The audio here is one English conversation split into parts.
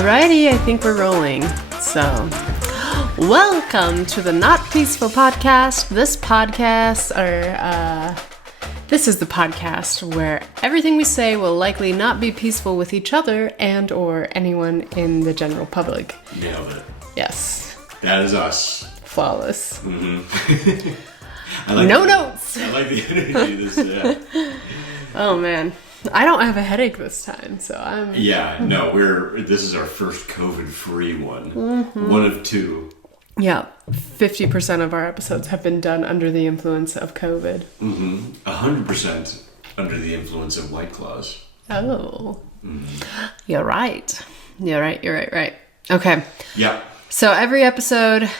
Alrighty, I think we're rolling. So, welcome to the Not Peaceful Podcast. This is the podcast where everything we say will likely not be peaceful with each other and or anyone in the general public. Nailed it. Yes. That is us. Flawless. Mm-hmm. No notes. I like the energy. Oh man. I don't have a headache this time, so I'm... Yeah, no, this is our first COVID-free one. Mm-hmm. One of two. Yeah, 50% of our episodes have been done under the influence of COVID. 100% under the influence of White Claws. Oh. You're right. You're right. Okay. Yeah. So every episode,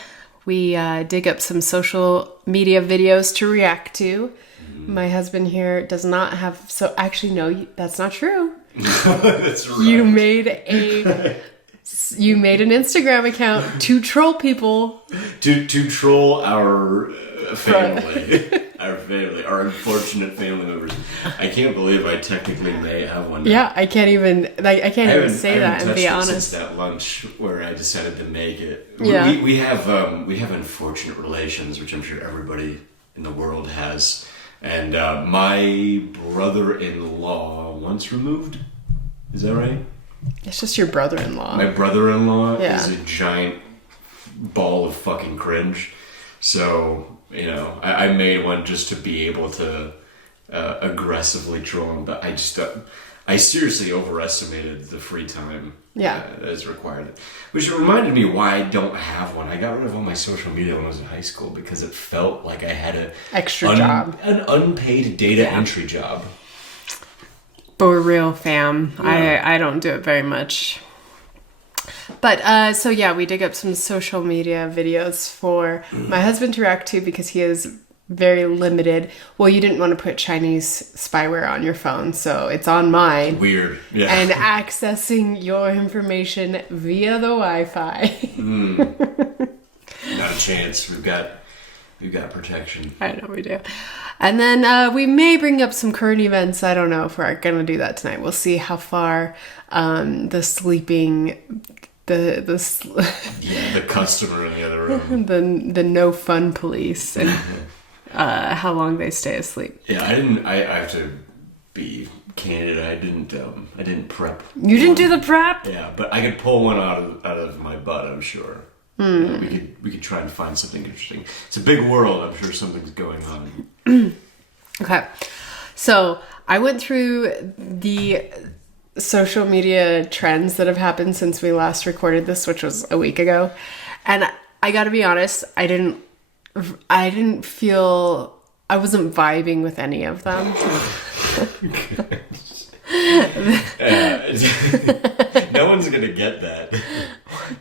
we dig up some social media videos to react to. My husband here does not have... So actually, no, that's not true. That's right. You made an Instagram account to troll people. To troll our family. Our unfortunate family members. I can't believe I technically may have one now. Yeah, I can't even say that and be honest. Since that lunch where I decided to make it. Yeah. We have unfortunate relations, which I'm sure everybody in the world has. And my brother-in-law once removed. Is that right? It's just your brother-in-law. My brother-in-law Yeah. is a giant ball of fucking cringe. So, I made one just to be able to aggressively troll him. But I seriously overestimated the free time as required. Which reminded me why I don't have one. I got rid of all my social media when I was in high school because it felt like I had an unpaid data entry job. But we're real, fam. Yeah. I don't do it very much. But, we dig up some social media videos for my husband to react to because he is very limited. Well, you didn't want to put Chinese spyware on your phone, so it's on mine. Weird. Yeah. And accessing your information via the Wi-Fi. Not a chance. We've got protection. I know we do. And then we may bring up some current events. I don't know if we're going to do that tonight. We'll see how far the customer in the other room. the no fun police and how long they stay asleep. Yeah, I have to be candid. I didn't prep. You didn't do the prep? Yeah, but I could pull one out of my butt, I'm sure. We could try and find something interesting. It's a big world. I'm sure something's going on. Okay. So I went through the social media trends that have happened since we last recorded this, which was a week ago. And I gotta be honest, I wasn't vibing with any of them. No one's gonna get that.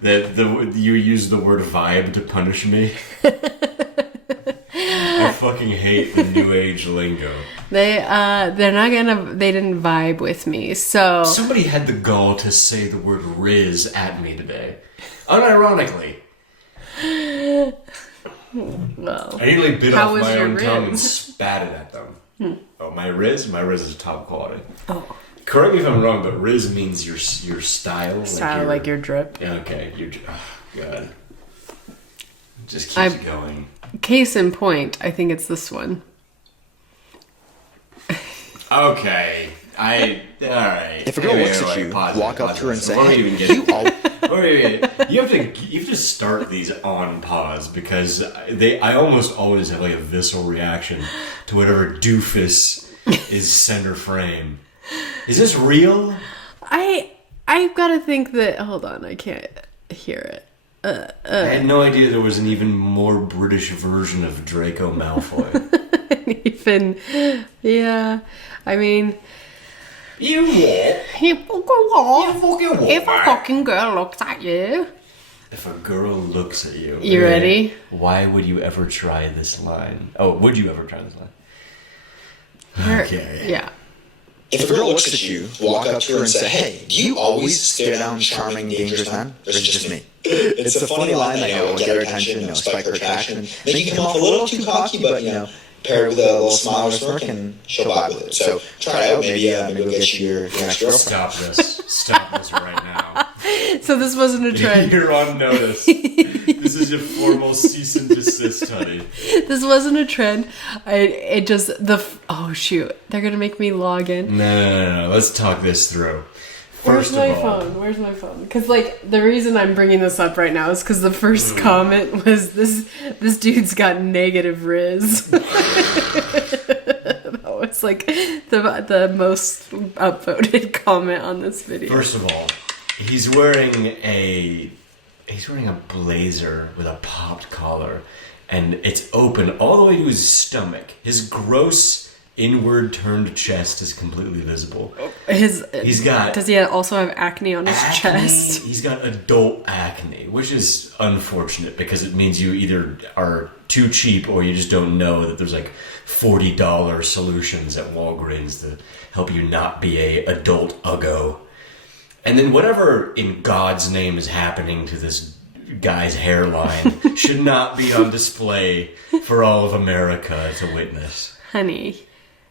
You use the word vibe to punish me. I fucking hate the new age lingo. They didn't vibe with me. So somebody had the gall to say the word Riz at me today. Unironically. Well, I nearly bit off my own tongue and spat it at them. Oh, my Riz is top quality. Oh. Correct me if I'm wrong, but Riz means your style. Style, like your drip. Yeah, okay. Oh, God. It just keeps going. Case in point, I think it's this one. Okay. Alright. If a girl looks at you, walk up to her and say, hey, you have to start these on pause because I almost always have like a visceral reaction to whatever doofus is center frame. Is this real? I've got to think that... Hold on, I can't hear it. I had no idea there was an even more British version of Draco Malfoy. I mean... You what? If a fucking girl looks at you... If a girl looks at you... You ready? Why would you ever try this line? Oh, would you ever try this line? Okay. Yeah. If a girl looks at you, walk up to her and say, hey, do you always stare down charming, dangerous men? Or is it just me? It's a funny line that will get her attention, spike her attraction, make you come off a little too cocky, but, pair it with a little smile or smirk, and she'll vibe with it. So try it out. Maybe it'll get you your next girlfriend. Stop this right now. So this wasn't a trend. You're on notice. This is a formal cease and desist, honey. This wasn't a trend. Oh shoot, they're gonna make me log in. No. Let's talk this through. Where's my phone? Because like the reason I'm bringing this up right now is because the first comment was this dude's got negative riz. That was like the most upvoted comment on this video. First of all, he's wearing a blazer with a popped collar, and it's open all the way to his stomach. His gross inward turned chest is completely visible. Does he also have acne on his chest? He's got adult acne, which is unfortunate because it means you either are too cheap or you just don't know that there's like $40 solutions at Walgreens to help you not be a adult uggo. And then whatever in God's name is happening to this guy's hairline should not be on display for all of America to witness. Honey,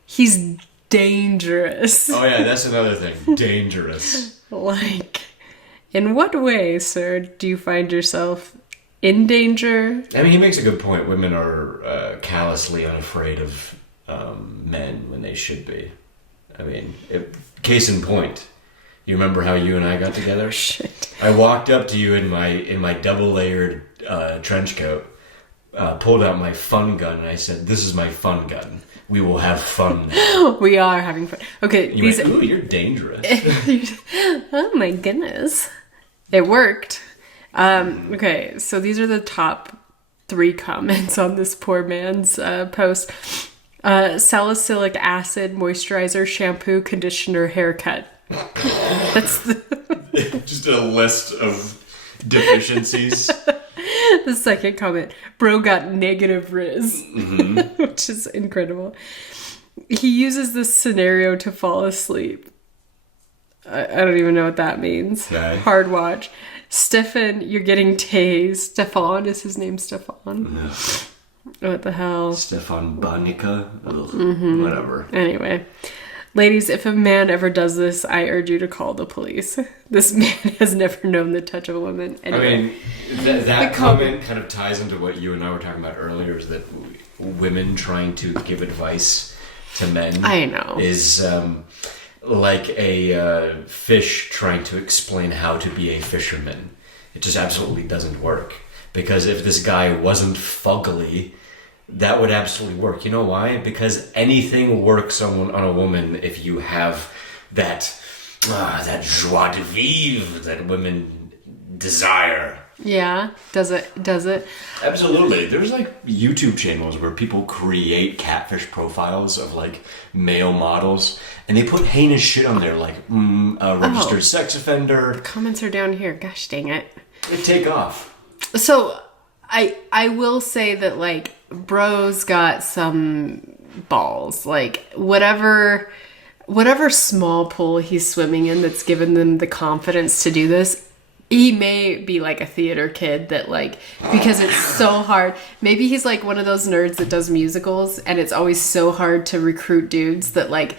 he's dangerous. Oh yeah, that's another thing. Dangerous. Like, in what way, sir, do you find yourself in danger? I mean, he makes a good point. Women are callously unafraid of men when they should be. I mean, case in point. You remember how you and I got together? Shit. I walked up to you in my double layered trench coat, pulled out my fun gun, and I said, "This is my fun gun. We will have fun now." We are having fun. Okay, you went, "Ooh, you're dangerous." Oh my goodness. It worked. Okay, so these are the top 3 comments on this poor man's post. Salicylic acid, moisturizer, shampoo, conditioner, haircut. That's just a list of deficiencies. The second comment, bro got negative riz, which is incredible. He uses this scenario to fall asleep. I don't even know what that means. Okay. Hard watch. Stefan, you're getting tased. Stefan, is his name Stefan? No. What the hell? Stefan Bonita? Whatever. Anyway. Ladies, if a man ever does this, I urge you to call the police. This man has never known the touch of a woman. Anyway. I mean, that comment kind of ties into what you and I were talking about earlier, is that women trying to give advice to men I know. is like a fish trying to explain how to be a fisherman. It just absolutely doesn't work. Because if this guy wasn't fugly, that would absolutely work. You know why? Because anything works on a woman if you have that joie de vivre that women desire. Yeah, does it? Absolutely. There's like YouTube channels where people create catfish profiles of like male models, and they put heinous shit on there like a registered sex offender. The comments are down here. Gosh dang it. They take off. So I will say that like bro's got some balls. Like whatever small pool he's swimming in that's given them the confidence to do this. He may be like a theater kid that like, because it's so hard. Maybe he's like one of those nerds that does musicals and it's always so hard to recruit dudes that like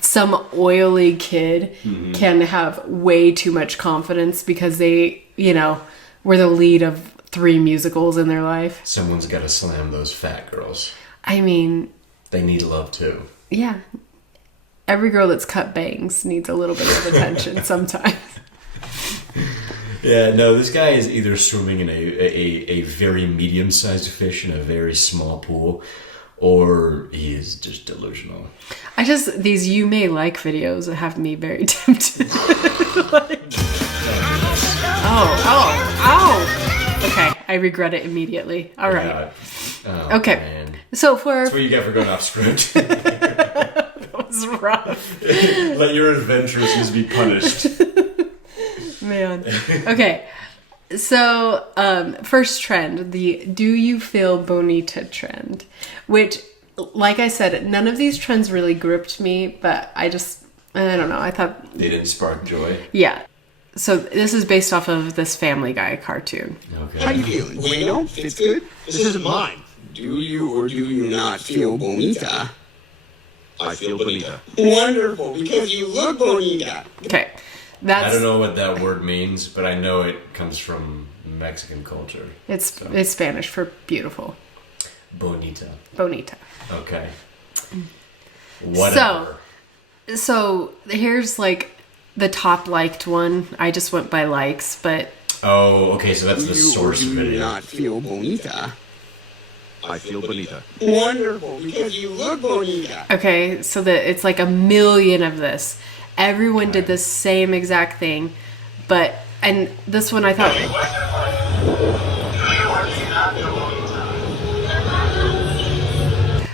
some oily kid can have way too much confidence because they, were the lead of 3 musicals in their life. Someone's got to slam those fat girls. I mean... They need love too. Yeah. Every girl that's cut bangs needs a little bit of attention sometimes. Yeah, no, this guy is either swimming in a very medium-sized fish in a very small pool, or he is just delusional. These you may like videos have me very tempted. Okay, I regret it immediately. All right. Yeah. Oh, okay. Man. So that's what you get for going off script. That was rough. Let your adventurousness be punished. Man. Okay. So, first trend, the do you feel bonita trend, which, like I said, none of these trends really gripped me, but I don't know. I thought they didn't spark joy. Yeah. So this is based off of this Family Guy cartoon. Okay. How you feeling? Bueno? It's good? This isn't mine. Do you or do you not feel bonita? I feel bonita. Wonderful, because you look bonita. Okay. That's I don't know what that word means, but I know it comes from Mexican culture. it's Spanish for beautiful. Bonita. Bonita. Okay. Whatever. So here's like the top liked one. I just went by likes, but Oh, okay, so that's the source Do you video. not feel bonita? I feel Bonita. Wonderful, because you look bonita. okay, so that it's like a million of this. Everyone did the same exact thing, and this one I thought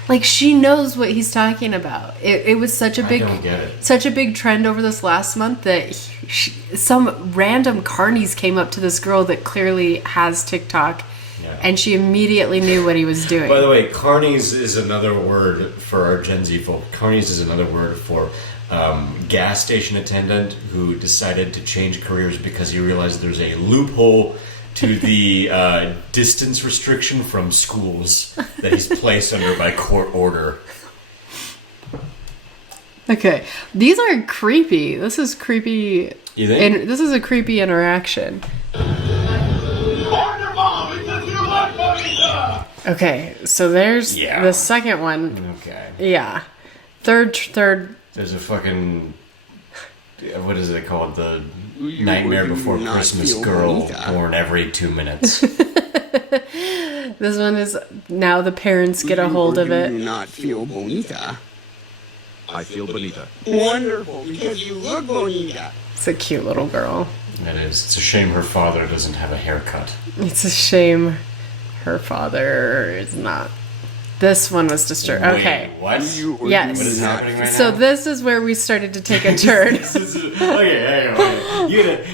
like she knows what he's talking about. It was such a big don't get it. such a big trend over this last month that some random carnies came up to this girl that clearly has TikTok. Yeah. And she immediately knew what he was doing. By the way, carnies is another word for our Gen Z folk. Carnies is another word for gas station attendant who decided to change careers because he realized there's a loophole to the distance restriction from schools that he's placed under by court order. Okay, these are creepy. This is creepy. You think? And this is a creepy interaction. Okay, so there's Yeah. the second one. Okay. Yeah, third. There's a fucking... What is it called? The You Nightmare do Before not Christmas feel girl bonita. born every 2 minutes. This one is now the parents get a hold of Do it. you not feel bonita? I feel Bonita. Wonderful, because you look bonita. It's a cute little girl. It is. It's a shame her father doesn't have a haircut. It's a shame her father is not. This one was disturbing. Okay. Wait, what? Yes. What is happening right So now? this is where we started to take a turn. Okay.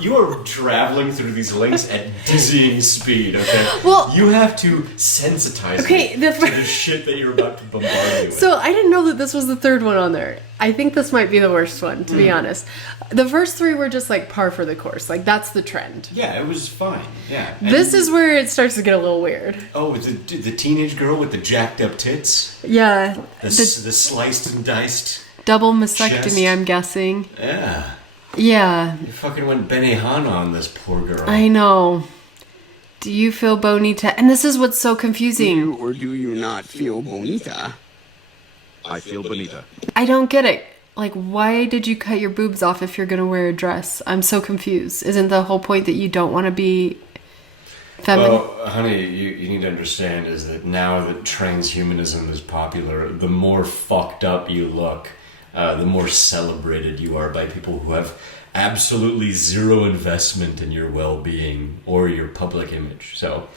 You are traveling through these links at dizzying speed. Okay. Well- you have to sensitize Okay, me the to the shit that you're about to bombard me with. So I didn't know that this was the third one on there. I think this might be the worst one, to be honest. The first three were just like par for the course. Like that's the trend. Yeah, it was fine. Yeah. This is where it starts to get a little weird. Oh, the teenage girl with the jacked up tits, Yeah, the the sliced and diced. double mastectomy, chest. I'm guessing. Yeah. Yeah, You fucking went Benihana on this poor girl. I know. Do you feel bonita? And this is what's so confusing. Or do you not feel bonita? I feel Bonita. I don't get it. Like, why did you cut your boobs off if you're gonna wear a dress? I'm so confused. Isn't the whole point that you don't want to be feminine? Well, honey, you need to understand is that now that transhumanism is popular, the more fucked up you look, the more celebrated you are by people who have absolutely zero investment in your well-being or your public image. So,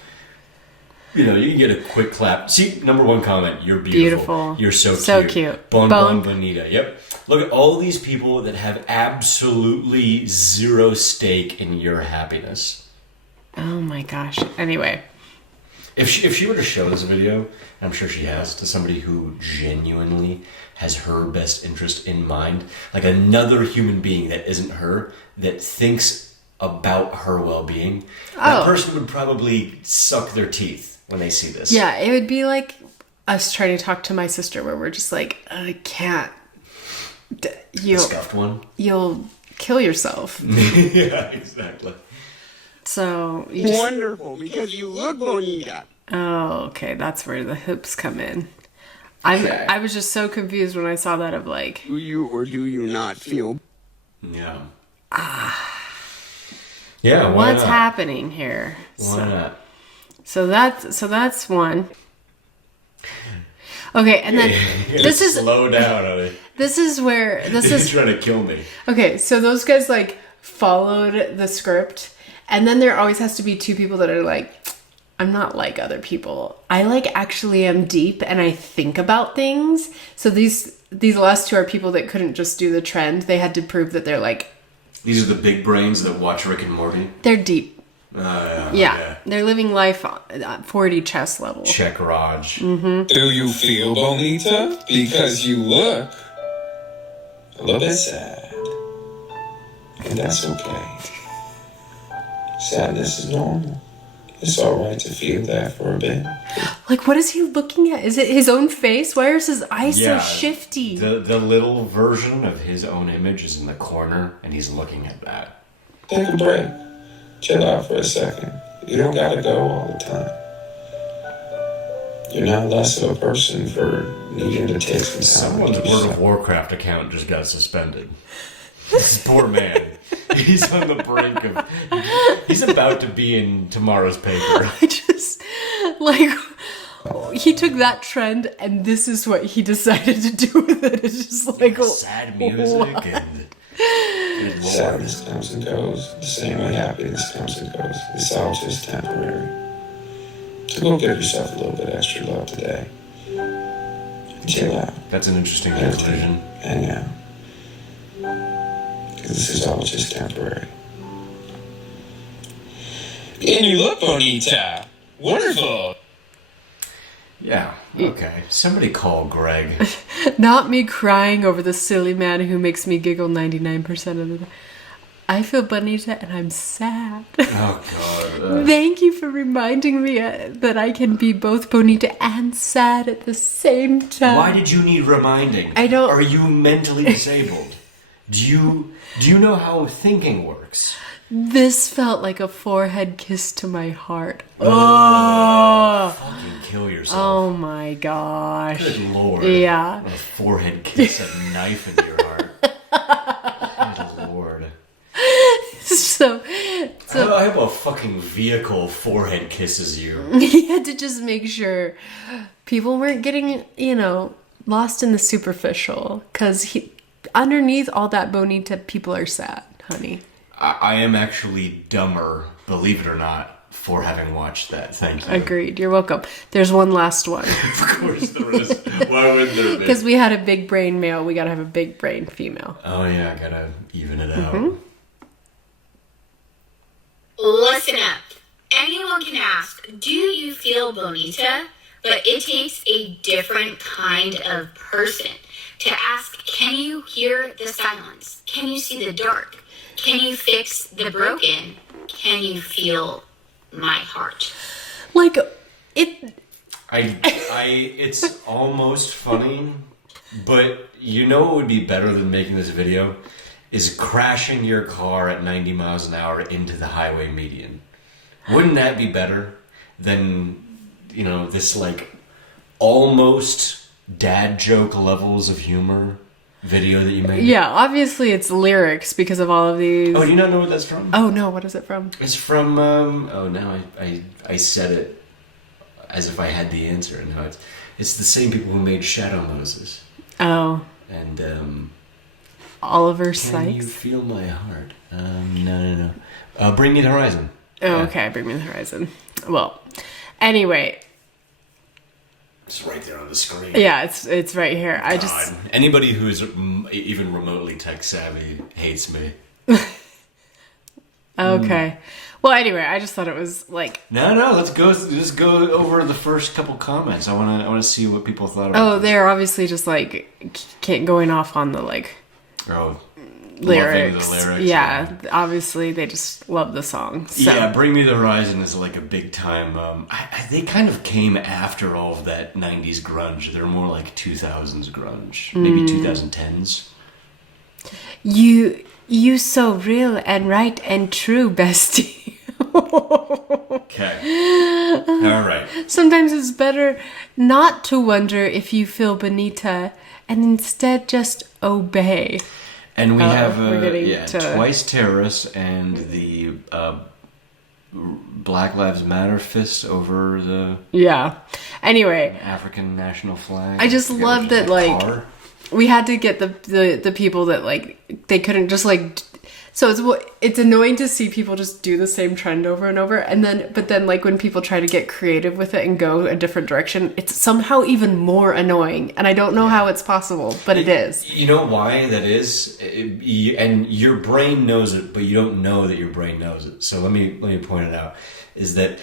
you know, you can get a quick clap. See, number one comment, you're beautiful. Beautiful. You're so cute. So cute. Bon Bon- bonita. Yep. Look at all these people that have absolutely zero stake in your happiness. Oh my gosh. Anyway. If she were to show this video, I'm sure she has, to somebody who genuinely has her best interest in mind, like another human being that isn't her, that thinks about her well-being, that Oh. person would probably suck their teeth when they see this. Yeah, it would be like us trying to talk to my sister where we're just like, I can't. The You'll scuffed one. you'll kill yourself. Yeah, exactly. So you just, Wonderful, because you look bonita. oh, okay, that's where the hoops come in. Okay. I was just so confused when I saw that of like, Do you or do you not feel? Yeah. Yeah, why what's not? happening here? Why not? So that's one. Okay, and then this is slow down, honey. this is where this He's is trying to kill me. okay. So those guys like followed the script, and then there always has to be two people that are like, I'm not like other people. I like actually am deep and I think about things. So these last two are people that couldn't just do the trend. They had to prove that they're like These are the big brains that watch Rick and Morty. they're deep. Yeah. Yeah, they're living life at 40 chess level. Check Raj. Mm-hmm. Do you feel bonita? Because you look a little bit sad. And that's okay. Sadness is normal. It's alright to feel that for a bit. Like, what is he looking at? Is it his own face? Why is his eyes so Yeah, shifty? The little version of his own image is in the corner, and he's looking at that. Take a break. Chill out for a second. You don't gotta go all the time. You're not less of a person for needing to take some time. Someone's to World yourself. of Warcraft account just got suspended. This poor man. He's on the brink of... He's about to be in tomorrow's paper. I just, like, he took that trend and this is what he decided to do with it. It's just like, Sad music and... Good Lord. Sadness comes and goes, the same way happiness comes and goes. It's all just temporary. So go give yourself a little bit extra love today. And chill out. That's an interesting Meditate. conclusion. Hang out. Because this is all just temporary. And you look, Bonita. Wonderful. Yeah, okay. Somebody call Greg. not me crying over the silly man who makes me giggle 99% of the time. I feel Bonita and I'm sad. Oh, God. Thank you for reminding me that I can be both Bonita and sad at the same time. Why did you need reminding? I don't- Are you mentally disabled? Do you know how thinking works? This felt like a forehead kiss to my heart. Oh, Fucking kill yourself. oh my gosh. Good Lord. Yeah. A forehead kiss, a knife into your heart. Good Lord. So I hope a fucking vehicle forehead kisses you. he had to just make sure people weren't getting, lost in the superficial. Because underneath all that Bonita, people are sad, honey. I am actually dumber, believe it or not, for having watched that. Thank you. Agreed. You're welcome. There's one last one. Of course there is. Why wouldn't there be? Because we had a big brain male, we gotta have a big brain female. Oh yeah, I gotta even it out. Listen up. Anyone can ask, do you feel Bonita? But it takes a different kind of person to ask, can you hear the silence? Can you see the dark? Can you fix the broken? Can you feel my heart? Like, it. It's almost funny, but you know what would be better than making this video? Is crashing your car at 90 miles an hour into the highway median. Wouldn't that be better than, this like almost dad joke levels of humor video that you made? Yeah, obviously it's lyrics because of all of these. Oh, do you not know what that's from? Oh no, what is it from? It's from, now I said it as if I had the answer. No, it's the same people who made Shadow Moses. Oh, And, Oliver Can you Sykes. feel my heart? No. Bring Me the Horizon. Oh, okay, Bring Me the Horizon. Well, anyway, It's right there on the screen. yeah, it's right here. I just. God. Anybody who is even remotely tech savvy hates me. Okay. Well, anyway, I just thought it was like. No, let's go over the first couple comments. I want to see what people thought about Oh, this. they're obviously just like going off on the like Oh, lyrics. loving the lyrics. Yeah, obviously they just love the song. So. Yeah, Bring Me the Horizon is like a big time. They kind of came after all of that 90s grunge. They're more like 2000s grunge. Maybe 2010s. You so real and right and true, bestie. Okay. All right. Sometimes it's better not to wonder if you feel Bonita and instead just obey. And we have we're getting to- Twice Terrorists and the Black Lives Matter fist over the Yeah. Anyway, African national flag. I just forget love which that, is like, car. we had to get the people that like they couldn't just like. So it's annoying to see people just do the same trend over and over, but then like when people try to get creative with it and go a different direction, it's somehow even more annoying, and I don't know how it's possible, but it is. You know why that is, and your brain knows it, but you don't know that your brain knows it. So let me point it out. Is that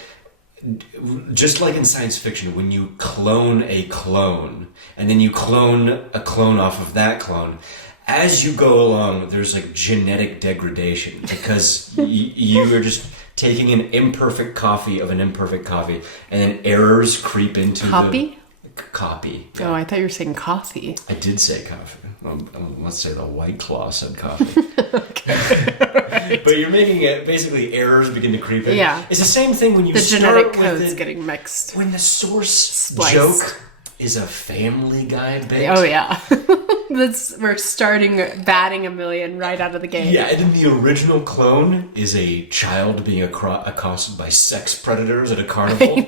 just like in science fiction, when you clone a clone, and then you clone a clone off of that clone, as you go along, there's like genetic degradation because you are just taking an imperfect copy of an imperfect copy, and then errors creep into Copy? Copy. Oh, I thought you were saying coffee. I did say coffee. Let's say the White Claw said coffee. But you're making it, basically errors begin to creep in. Yeah. It's the same thing when you The start genetic with code's it, getting mixed. when the source Spliced. joke is a Family Guy bit. Oh, yeah. We're batting a million right out of the gate. Yeah, and then the original clone is a child being accosted by sex predators at a carnival.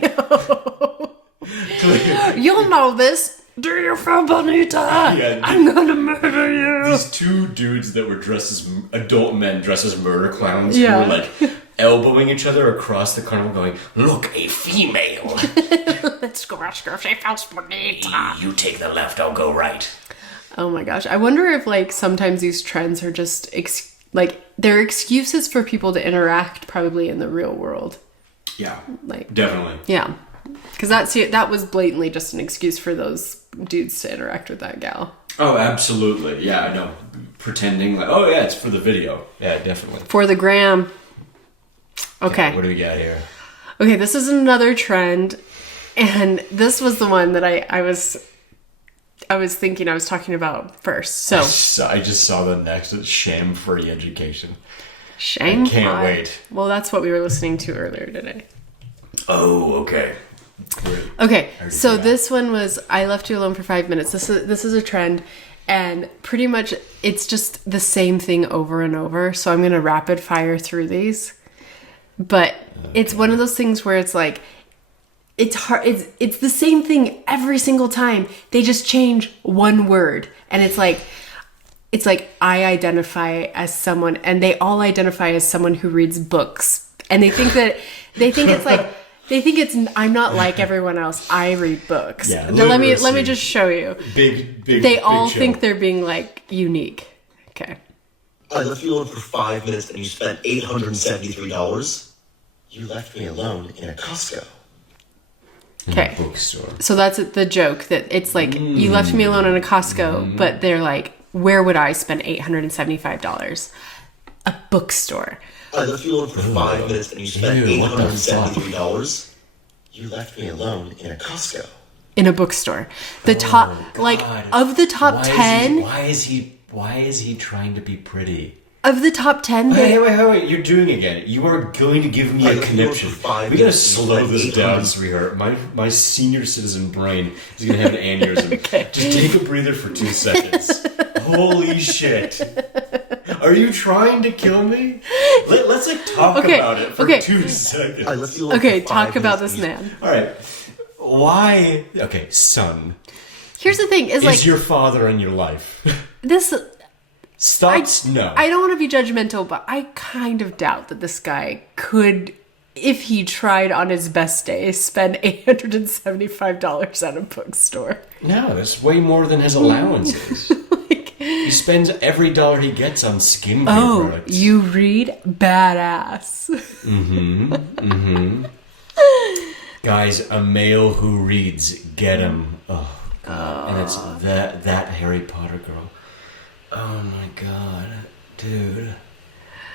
You'll know this. Do you feel Bonita? Yeah, I'm gonna murder you. These two dudes that were dressed as adult men, dressed as murder clowns, Yeah. who were like elbowing each other across the carnival, going, "Look, a female. Let's go ask her if she feels Bonita. You take the left, I'll go right." Oh my gosh. I wonder if, like, sometimes these trends are just, they're excuses for people to interact probably in the real world. Yeah, Like, definitely. yeah. Because that was blatantly just an excuse for those dudes to interact with that gal. Oh, absolutely. Yeah, I know. Pretending like, oh yeah, it's for the video. Yeah, definitely. For the gram. Okay. What do we got here? Okay, this is another trend. And this was the one that I was thinking I was talking about first. So, I just saw the next shame-free education. shame. Can't wait. Well, that's what we were listening to earlier today. Oh, okay. Great. Okay, already so forgot. this one was I left you alone for 5 minutes. This is a trend, and pretty much it's just the same thing over and over. So I'm gonna rapid fire through these, but it's one of those things where it's like it's hard. It's the same thing every single time. They just change one word, and it's like I identify as someone, and they all identify as someone who reads books, and they think it's like. They think it's I'm not like everyone else. I read books. Yeah, Now, let me literacy. just show you. Big. They all big show. think they're being like unique. Okay. I left you alone for 5 minutes and you spent $873. You left me alone in a Costco. Okay. Bookstore. So that's the joke that it's like you left me alone in a Costco, but they're like, where would I spend $875? A bookstore. I left you alone for 5 minutes and you spent $873. You left me alone in a Costco. In a bookstore. The top God. of the top 10 Why is he trying to be pretty? of the top 10 Wait. You're doing it again. You are going to give me a conniption. We gotta slow this down, sweetheart. My senior citizen brain is gonna have an aneurysm. Okay. Just take a breather for 2 seconds. Holy shit. Are you trying to kill me? Let's talk about it for 2 seconds. I left you alone Okay, for 5 talk about minutes this and you- man. Alright. Why? Okay, son. Here's the thing, is like Is your father in your life? this Stop. No. I don't want to be judgmental, but I kind of doubt that this guy could, if he tried on his best day, spend $875 at a bookstore. No, that's way more than his allowance is. He spends every dollar he gets on skincare products. You read badass. Guys, a male who reads, get him. Oh, God. And it's that Harry Potter girl. Oh my God, dude.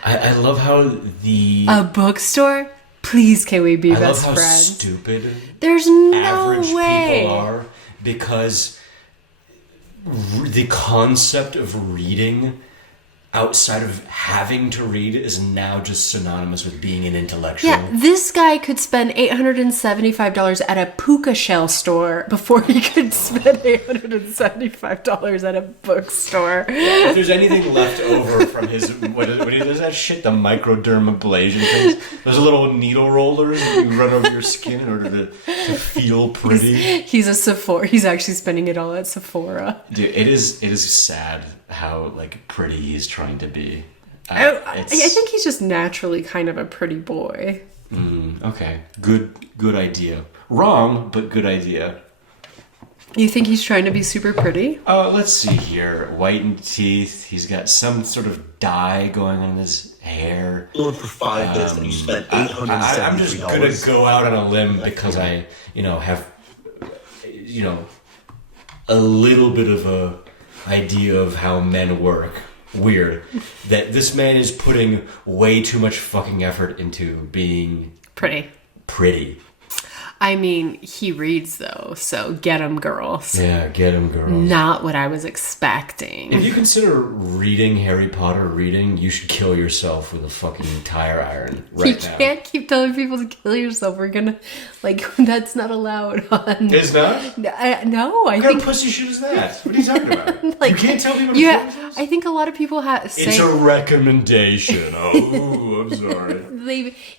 I love how A bookstore? Please, can we be I love best how friends? stupid There's no average way. people are, because the concept of reading outside of having to read is now just synonymous with being an intellectual. Yeah, this guy could spend $875 at a puka shell store before he could spend $875 at a bookstore. If there's anything left over from his what is that shit? The microdermabrasion things. Those little needle rollers that you run over your skin in order to feel pretty. He's a Sephora. He's actually spending it all at Sephora. Dude, it is sad how like pretty he's trying to be. I think he's just naturally kind of a pretty boy. Okay, good idea. Wrong, but good idea. You think he's trying to be super pretty? Let's see here. Whitened teeth. He's got some sort of dye going on in his hair. Alone for 5 minutes and you spent $873. I'm just gonna go out on a limb because I, have, a little bit of a idea of how men work. weird that this man is putting way too much fucking effort into being pretty. I mean, he reads though, so get him, girls. Yeah, get him, girls. Not what I was expecting. If you consider reading Harry Potter reading, you should kill yourself with a fucking tire iron right now. You can't keep telling people to kill yourself. We're gonna, that's not allowed on... It's not? No, I What kind think... of pussy shit is that? What are you talking about? Like, you can't tell people to kill themselves? I think a lot of people say... It's a recommendation. Oh, I'm sorry.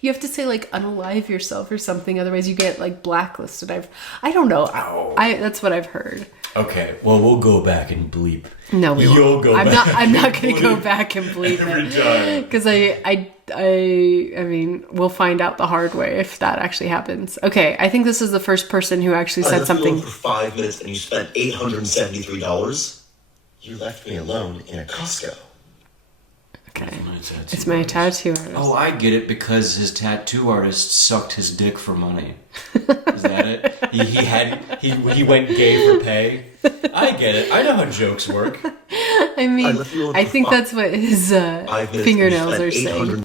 You have to say, unalive yourself or something, otherwise you get, blacklisted. I don't know. That's what I've heard. Okay, well, we'll go back and bleep. No, we You'll won't. go I'm back. I'm not going to go back and bleep every it. time. Because I mean, we'll find out the hard way if that actually happens. Okay, I think this is the first person who actually said something. For 5 minutes and you spent $873. You left me alone in a Costco. Okay, it's my tattoo artist. Oh, I get it, because his tattoo artist sucked his dick for money. Is that it? He went gay for pay. I get it. I know how jokes work. I mean, I think that's what his fingernails are saying.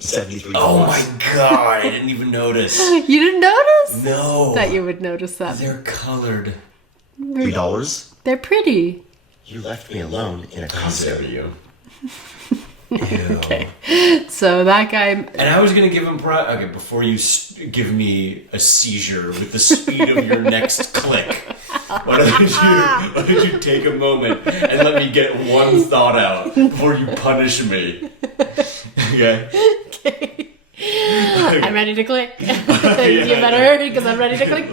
Oh my god, I didn't even notice. You didn't notice? No. That you would notice that. They're colored. $3. They're pretty. You left me alone in a Costco. You. Okay, so that guy... And I was gonna give him okay, before you give me a seizure with the speed of your next click, why don't you take a moment and let me get one thought out before you punish me? Okay? Okay. I'm ready to click. You better hurry, because I'm ready to click.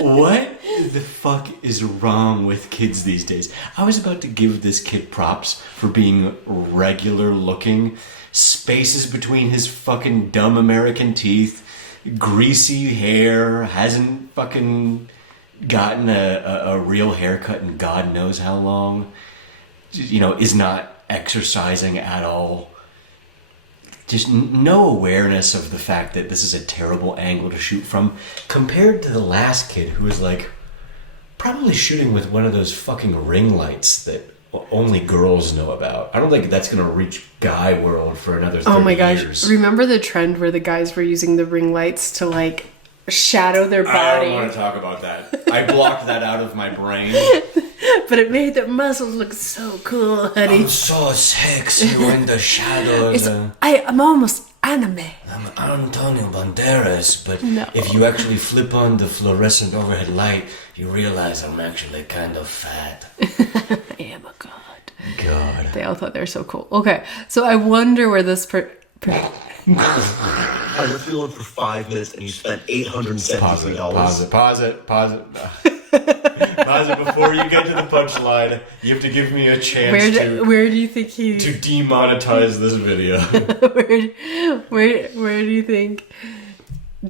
What the fuck is wrong with kids these days? I was about to give this kid props for being regular looking, spaces between his fucking dumb American teeth, greasy hair, hasn't fucking gotten a real haircut in God knows how long, is not exercising at all. Just no awareness of the fact that this is a terrible angle to shoot from, compared to the last kid who was probably shooting with one of those fucking ring lights that only girls know about. I don't think that's going to reach guy world for another 30 Oh my gosh. years. Remember the trend where the guys were using the ring lights to shadow their body? I don't want to talk about that. I blocked that out of my brain. But it made their muscles look so cool, honey. I'm so sexy when the shadows. I'm almost anime. I'm Antonio Banderas, but No. if you actually flip on the fluorescent overhead light, you realize I'm actually kind of fat. I am a god. God. They all thought they were so cool. Okay, so I wonder where this I left you alone for 5 minutes and you spent $873. Pause it. Pause it before you get to the punchline. You have to give me a chance where do you think he... to demonetize this video. where do you think...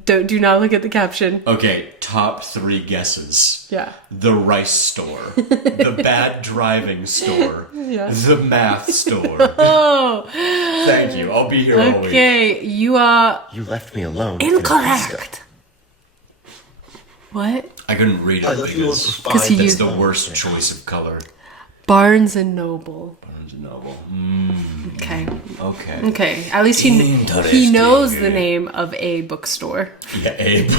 Do not look at the caption. Okay, top 3 guesses. Yeah. The rice store. The bad driving store. Yeah. The math store. Oh! Thank you. I'll be here all week. Okay, you are... You left me alone. incorrect. What? I couldn't read I it left you alone for because 5 that's minutes. the worst choice of color. Barnes and Noble. Barnes and Noble. Okay. Okay. Okay. At least he knows the name of a bookstore. Yeah, Abe.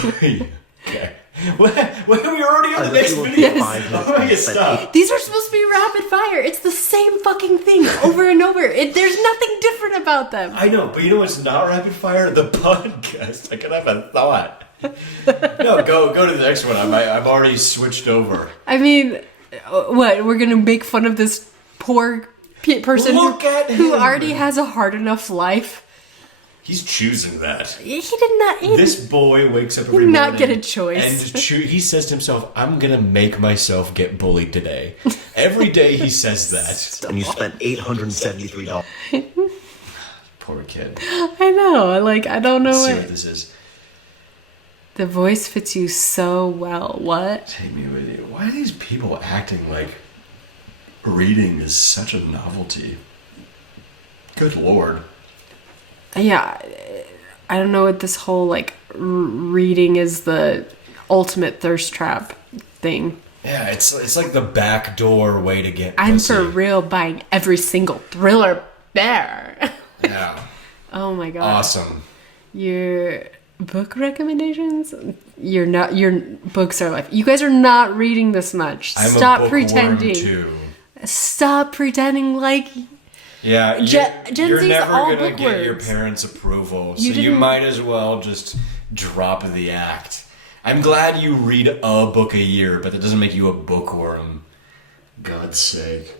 Okay. Well, we're already on the next video. Oh, my God, stop. These are supposed to be rapid fire. It's the same fucking thing over and over. There's nothing different about them. I know, but you know what's not rapid fire? The podcast. I can have a thought. No, go to the next one. I'm already switched over. I mean, what? We're gonna make fun of this poor person Look at who him. already has a hard enough life. He's choosing that. He did not. This boy wakes up every did morning. not get a choice. And he says to himself, I'm going to make myself get bullied today. Every day he says that. And you spent $873. Poor kid. I know. I don't know Let's see what. what this is. The voice fits you so well. What? Take me with you. Why are these people acting like reading is such a novelty? Good Lord. Yeah, I don't know what this whole reading is the ultimate thirst trap thing. Yeah, it's like the backdoor way to get I'm pussy. for real buying every single thriller there. Yeah. Oh my god. Awesome. Your book recommendations? Your books are life. You guys are not reading this much. I'm Stop a bookworm pretending. too. Stop pretending like Yeah, Gen you're Z's never all gonna get your bookworms. parents' approval, so You you didn't- might as well just drop the act. I'm glad you read a book a year, but that doesn't make you a bookworm. God's sake.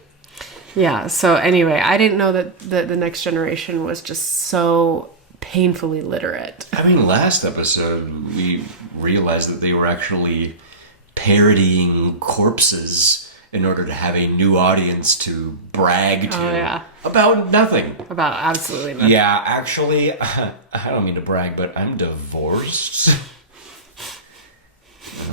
Yeah, so anyway, I didn't know that the next generation was just so painfully literate. I mean, last episode we realized that they were actually parodying corpses in order to have a new audience to brag to Oh, yeah. about nothing. About absolutely nothing. Yeah, actually, I don't mean to brag, but I'm divorced.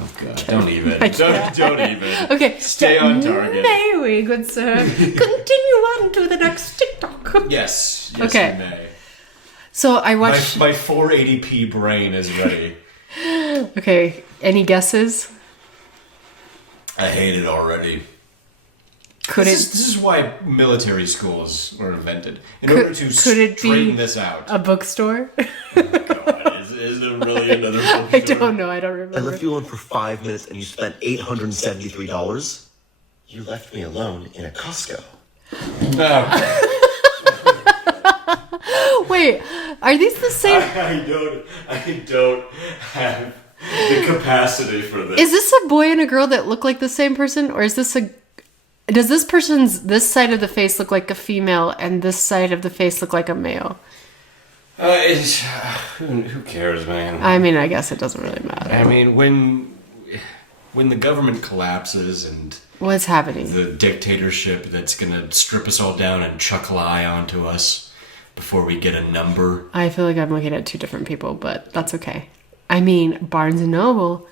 Oh god, don't even. Don't even. Okay. Stay on target. May we, good sir, continue on to the next TikTok. Yes, Okay. you may. So I watched... My 480p brain is ready. Okay, any guesses? I hate it already. Could This it is why military schools were invented. In order to could it be straighten this out. a bookstore? God, is there really another bookstore? I don't know, I don't I remember. left you alone for 5 minutes and you spent $873. You left me alone in a Costco. No. Wait, are these the same... I don't have the capacity for this. Is this a boy and a girl that look like the same person? Or is this a... Does this person's... This side of the face look like a female and this side of the face look like a male? Who cares, man? I mean, I guess it doesn't really matter. I mean, when the government collapses and What's happening? the dictatorship that's gonna strip us all down and chuck lie onto us before we get a number. I feel like I'm looking at two different people, but that's okay. I mean, Barnes & Noble,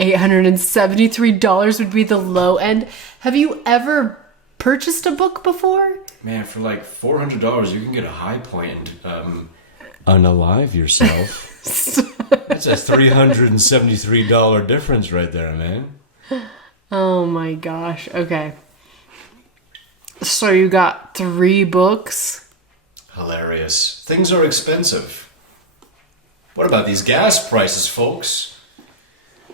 $873 would be the low end. Have you ever purchased a book before? Man, for like $400, you can get a High Point and unalive yourself. That's a $373 difference right there, man. Oh my gosh. Okay. So you got 3 books. Hilarious. Things are expensive. What about these gas prices, folks?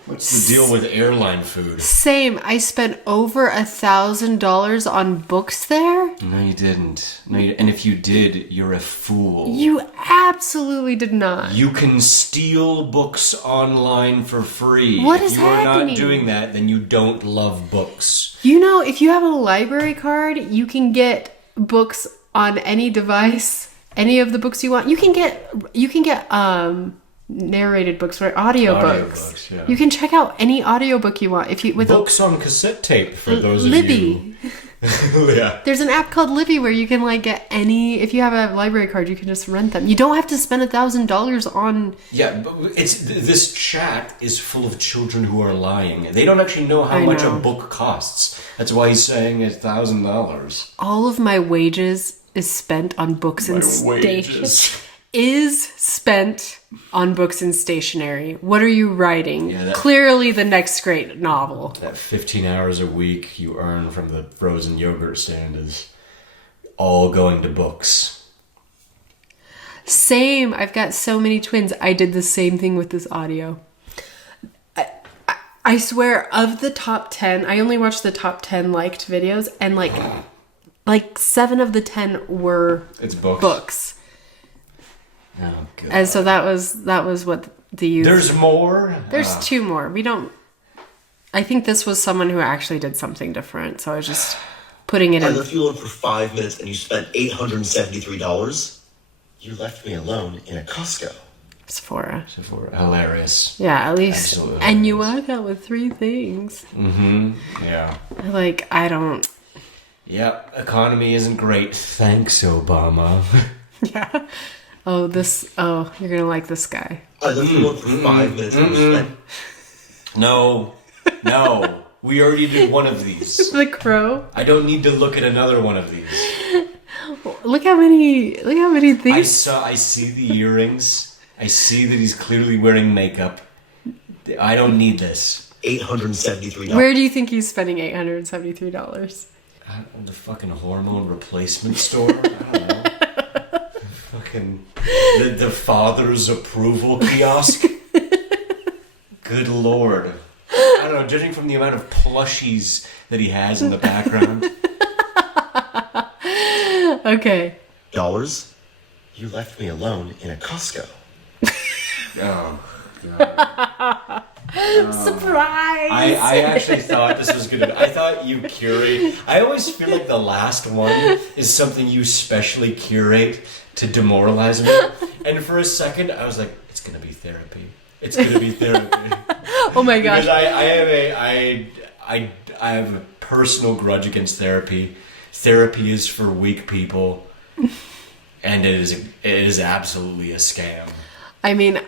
What's the deal with airline food? Same. I spent over $1,000 on books there. No, you didn't. And if you did, you're a fool. You absolutely did not. You can steal books online for free. What if is you are happening? not doing that, then you don't love books. You know, if you have a library card, you can get books on any device, any of the books you want. You can get narrated books or audiobooks. Audiobooks, yeah. You can check out any audiobook you want if you with Books on cassette tape for those Libby. of you. Yeah. There's an app called Libby where you can like get any. If you have a library card, you can just rent them. You don't have to spend $1,000 on. Yeah, but this chat is full of children who are lying. They don't actually know how I much know. a book costs. That's why he's saying $1,000. All of my wages is spent on books and wages. is spent on books and stationery. What are you writing? Yeah, that- Clearly the next great novel. That 15 hours a week you earn from the frozen yogurt stand is all going to books. Same. I've got so many twins. I did the same thing with this audio. I swear, of the top 10, I only watched the top 10 liked videos, and like 7 of the 10 were It's books. books. Oh, God. And so that was what the youth. There's more? There's 2 more. We don't. I think this was someone who actually did something different. So I was just putting it I in. left you alone for 5 minutes and you spent $873. You left me alone in a Costco. Sephora. Hilarious. Yeah, at least. Absolutely. And you walk out with 3 things. Yeah. Like, I don't. Yep, economy isn't great. Thanks, Obama. Yeah. Oh, you're gonna like this guy. I left you alone for 5 minutes and you spent... No. We already did one of these. The crow. I don't need to look at another one of these. Look how many things. I see the earrings. I see that he's clearly wearing makeup. I don't need this. $873. Where do you think he's spending $873? The fucking hormone replacement store? I don't know. Fucking the father's approval kiosk? Good lord. I don't know, judging from the amount of plushies that he has in the background. Okay. Dollars? You left me alone in a Costco. Oh. Surprise! I actually thought this was gonna. I thought you curate. I always feel like the last one is something you specially curate to demoralize me. And for a second, I was like, "It's gonna be therapy. It's gonna be therapy." Oh my gosh! Because I have a personal grudge against therapy. Therapy is for weak people, and it is absolutely a scam. I mean,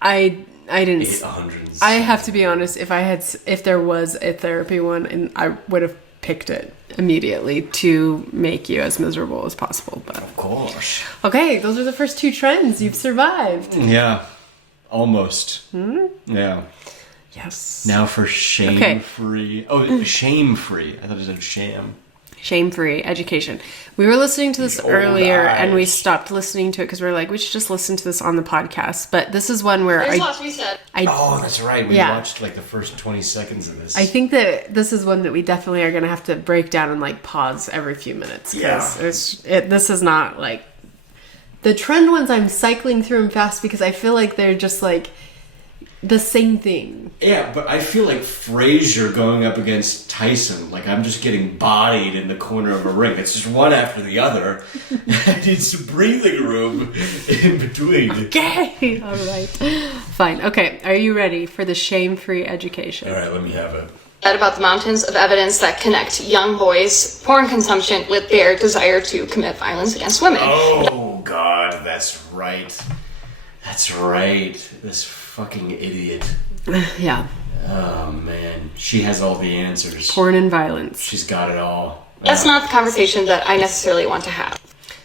I didn't. 800s. I have to be honest. If there was a therapy one, and I would have picked it immediately to make you as miserable as possible. But Of course. okay, those are the first two trends. You've survived. Yeah. Almost. Yeah. Yes. Now for shame-free. Oh, shame-free. I thought it said sham. Shame-free education. We were listening to this Old earlier, and we eyes. stopped listening to it because we were like, we should just listen to this on the podcast. But this is one where There's lots to be said. Oh, that's right. We Yeah. watched like the first 20 seconds of this. I think that this is one that we definitely are going to have to break down and like pause every few minutes. 'Cause this is not like the trend ones. I'm cycling through them fast because I feel like they're just like the same thing. Yeah, but I feel like Frazier going up against Tyson. Like I'm just getting bodied in the corner of a ring. It's just one after the other. I need some breathing room in between. Okay. All right. Fine. Okay. Are you ready for the shame-free education? All right, let me have it. About the mountains of evidence that connect young boys' porn consumption with their desire to commit violence against women. Oh, God, that's right. That's right. This fucking idiot. Yeah. Oh, man. She has all the answers. Porn and violence. She's got it all. That's not the conversation that I necessarily want to have.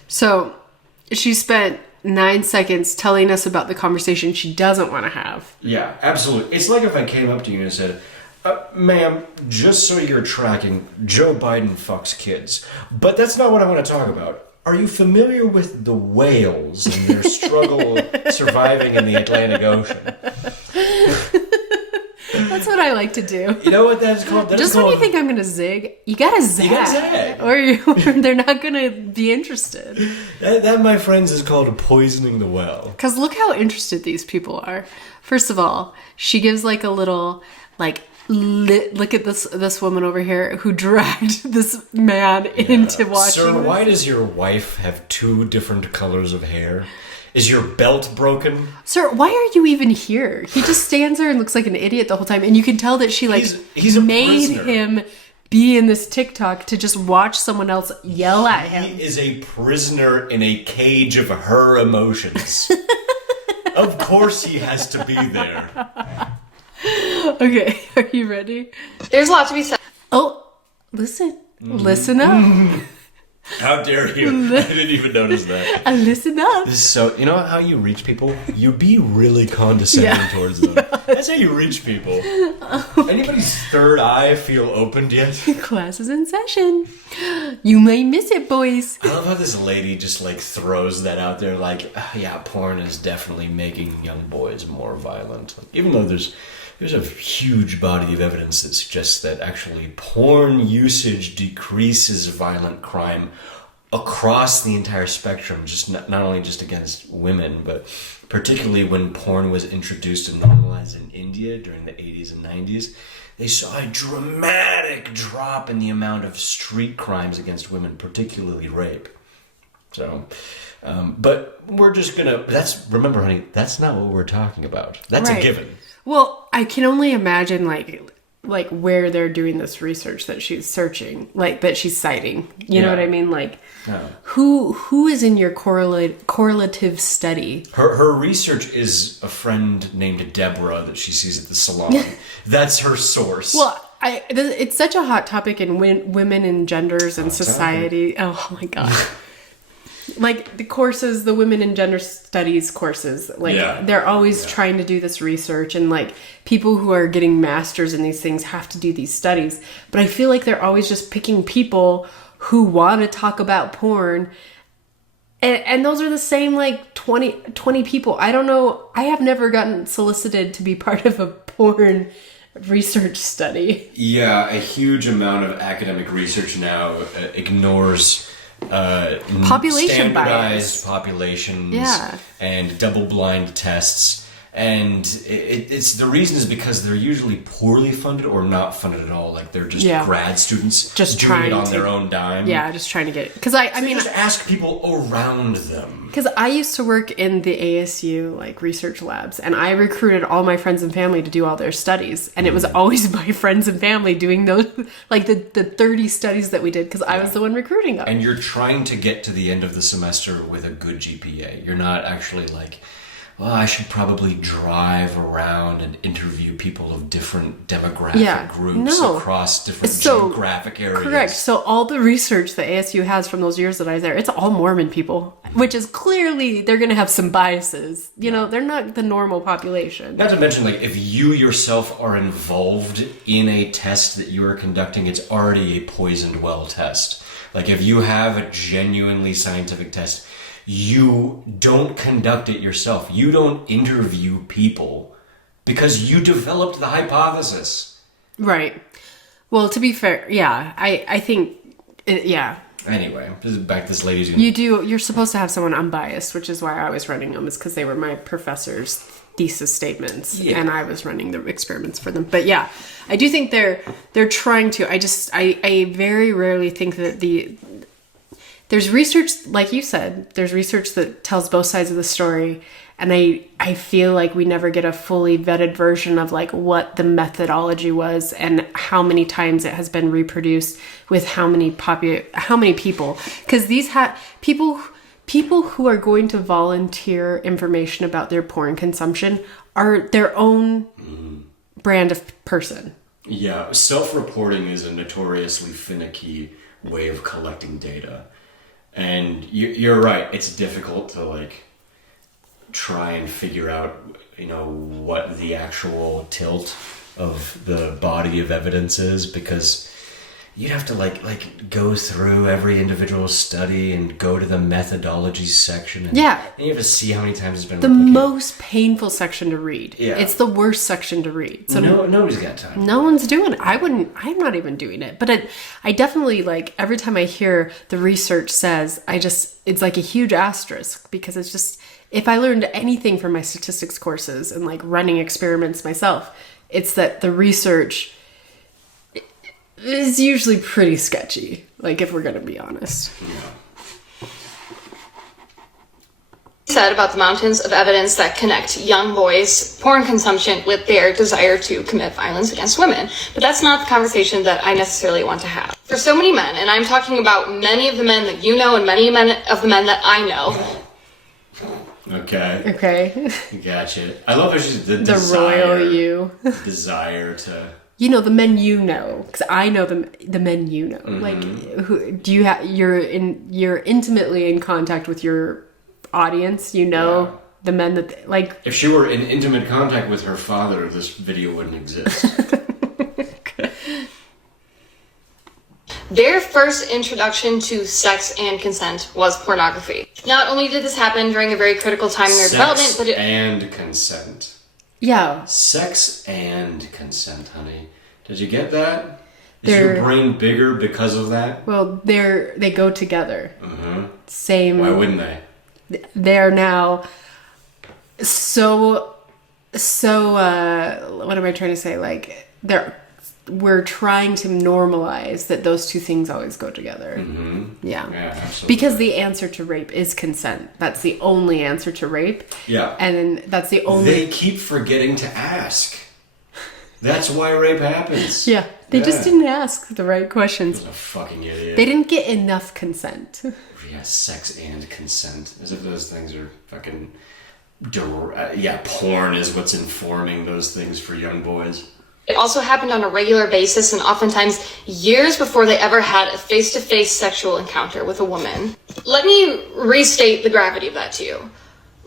So she spent 9 seconds telling us about the conversation she doesn't want to have. Yeah, absolutely. It's like if I came up to you and said, ma'am, just so you're tracking, Joe Biden fucks kids. But that's not what I want to talk about. Are you familiar with the whales and their struggle surviving in the Atlantic Ocean? That's what I like to do. You know what that's called? That's Just when you think I'm going to zig, you gotta zag. zag. Or they're not going to be interested. That, my friends, is called poisoning the well. Because look how interested these people are. First of all, she gives like a little, like, look at this woman over here who dragged this man into watching Sir, this. why does your wife have 2 different colors of hair? Is your belt broken? Sir, why are you even here? He just stands there and looks like an idiot the whole time. And you can tell that she, like, He's a made prisoner. him be in this TikTok to just watch someone else yell at him. He is a prisoner in a cage of her emotions. Of course he has to be there. Okay, are you ready? There's a lot to be said. Oh, listen. Listen up. How dare you? I didn't even notice that. Listen up. So, you know how you reach people? You be really condescending towards them. That's how you reach people. Anybody's third eye feel opened yet? Class is in session. You may miss it, boys. I love how this lady just like throws that out there like, yeah, porn is definitely making young boys more violent. Even though there's a huge body of evidence that suggests that actually porn usage decreases violent crime across the entire spectrum, just not only just against women, but particularly when porn was introduced and normalized in India during the 80s and 90s. They saw a dramatic drop in the amount of street crimes against women, particularly rape. So, but we're just gonna, remember honey, that's not what we're talking about. That's Right. a given. Well, I can only imagine like where they're doing this research that she's searching, like that she's citing. You know Yeah. what I mean? Like Yeah. who is in your correlative study? Her research is a friend named Deborah that she sees at the salon. That's her source. Well, it's such a hot topic in women and genders and society. Oh my god. like the courses, the women and gender studies courses, like they're always trying to do this research, and like people who are getting masters in these things have to do these studies. But I feel like they're always just picking people who want to talk about porn. And those are the same like 20 people. I don't know. I have never gotten solicited to be part of a porn research study. Yeah, a huge amount of academic research now ignores population standardized bias. populations and double-blind tests. And it's the reason is because they're usually poorly funded or not funded at all. Like they're just grad students just doing it on their own dime. Yeah, just trying to get it. Because I mean, just ask people around them. Because I used to work in the ASU like research labs, and I recruited all my friends and family to do all their studies, and it was always my friends and family doing those, like the 30 studies that we did, because I was the one recruiting them. And you're trying to get to the end of the semester with a good GPA. You're not actually like, well, I should probably drive around and interview people of different demographic groups across different geographic areas. Correct. So all the research that ASU has from those years that I was there, it's all Mormon people, which is clearly they're going to have some biases. You know, they're not the normal population. Not to mention, like, if you yourself are involved in a test that you are conducting, it's already a poisoned well test. Like, if you have a genuinely scientific test, you don't conduct it yourself. You don't interview people because you developed the hypothesis. Right. Well, to be fair, I think, Anyway, back to this lady's... You're supposed to have someone unbiased, which is why I was running them, is because they were my professor's thesis statements, and I was running the experiments for them. But yeah, I do think they're trying to. I very rarely think that there's research, like you said, there's research that tells both sides of the story, and I feel like we never get a fully vetted version of like what the methodology was and how many times it has been reproduced with how many people, because these people who are going to volunteer information about their porn consumption are their own brand of person. Yeah, self-reporting is a notoriously finicky way of collecting data. And you're right, it's difficult to like try and figure out, what the actual tilt of the body of evidence is, because you'd have to like go through every individual study and go to the methodology section. And, and you have to see how many times it's been the replicated. most painful section to read. Yeah. It's the worst section to read. So nobody's got time. No one's doing it. I'm not even doing it. But I definitely, like, every time I hear the research says, it's like a huge asterisk, because it's just, if I learned anything from my statistics courses and like running experiments myself, it's that the research is usually pretty sketchy, like, if we're gonna be honest. Said about the mountains of evidence that connect young boys' porn consumption with their desire to commit violence against women. But that's not the conversation that I necessarily want to have. For so many men, and I'm talking about many of the men that you know and many of the men that I know. Okay. Gotcha. I love how she's the royal you. Desire to... the men you know, because I know the men you know. Mm-hmm. Like, who do you have? You're intimately in contact with your audience. The men that like. If she were in intimate contact with her father, this video wouldn't exist. Their first introduction to sex and consent was pornography. Not only did this happen during a very critical time in their development, but and consent. Yeah. Sex and consent, honey. Did you get that? Is your brain bigger because of that? Well, they go together. Mm-hmm. Same. Why wouldn't they? They're now so what am I trying to say? Like, we're trying to normalize that those two things always go together. Mm-hmm. Yeah, absolutely. Because the answer to rape is consent. That's the only answer to rape. Yeah. And that's the only... They keep forgetting to ask. That's why rape happens. Yeah. They just didn't ask the right questions. What a fucking idiot. They didn't get enough consent. Yeah, sex and consent. As if those things are fucking... porn is what's informing those things for young boys. It also happened on a regular basis and oftentimes years before they ever had a face-to-face sexual encounter with a woman. Let me restate the gravity of that to you.